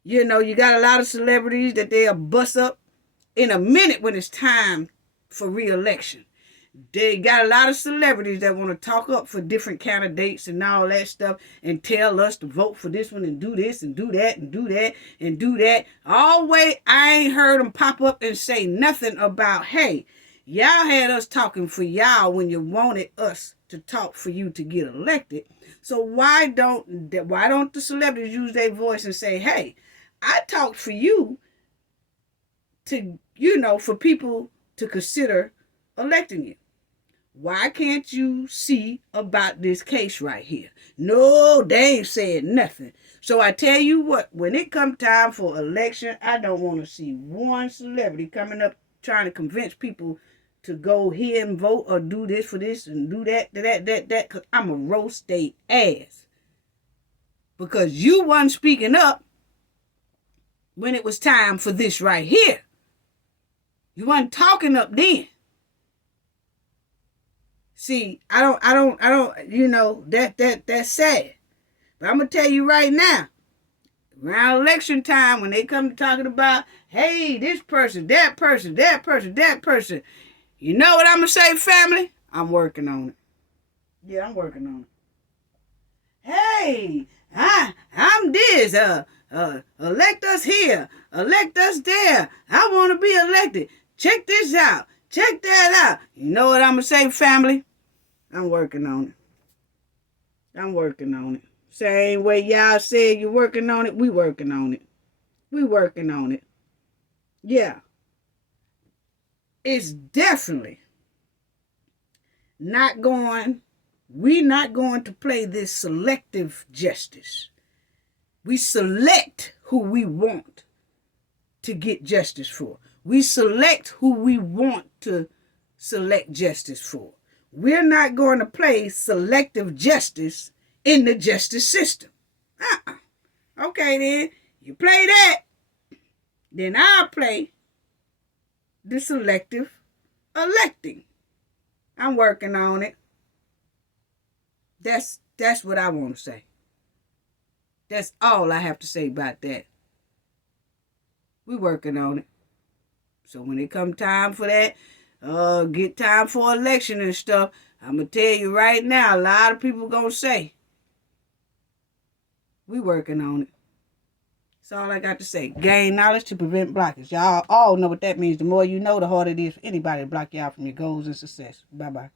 You know, you got a lot of celebrities that they'll bust up in a minute when it's time for re-election. They got a lot of celebrities that want to talk up for different candidates and all that stuff and tell us to vote for this one and do this and do that and do that and do that. Always, I ain't heard them pop up and say nothing about, hey, y'all had us talking for y'all when you wanted us to talk for you to get elected. So why don't the celebrities use their voice and say, hey, I talked for you to, you know, for people to consider electing you. Why can't you see about this case right here? No, they ain't said nothing. So I tell you what, when it come time for election, I don't want to see one celebrity coming up trying to convince people to go here and vote or do this for this and do that, because I'm a roast they ass. Because you wasn't speaking up when it was time for this right here. You wasn't talking up then. See, I don't, you know, that's sad. But I'm going to tell you right now, around election time, when they come to talking about, hey, this person, that person, that person, that person, you know what I'm going to say, family? I'm working on it. Yeah, I'm working on it. Hey, I'm this, elect us here, elect us there. I want to be elected. Check this out. Check that out. You know what I'm going to say, family? I'm working on it. I'm working on it. Same way y'all said you're working on it, we working on it. We working on it. Yeah. It's definitely we're not going to play this selective justice. We select who we want to get justice for. We select who we want to select justice for. We're not going to play selective justice in the justice system. Okay, then. You play that, then I'll play the selective electing. I'm working on it. That's what I want to say. That's all I have to say about that. We're working on it. So when it come time for that, get time for election and stuff, I'm going to tell you right now, a lot of people going to say, we working on it. That's all I got to say. Gain knowledge to prevent blockage. Y'all all know what that means. The more you know, the harder it is for anybody to block you out from your goals and success. Bye-bye.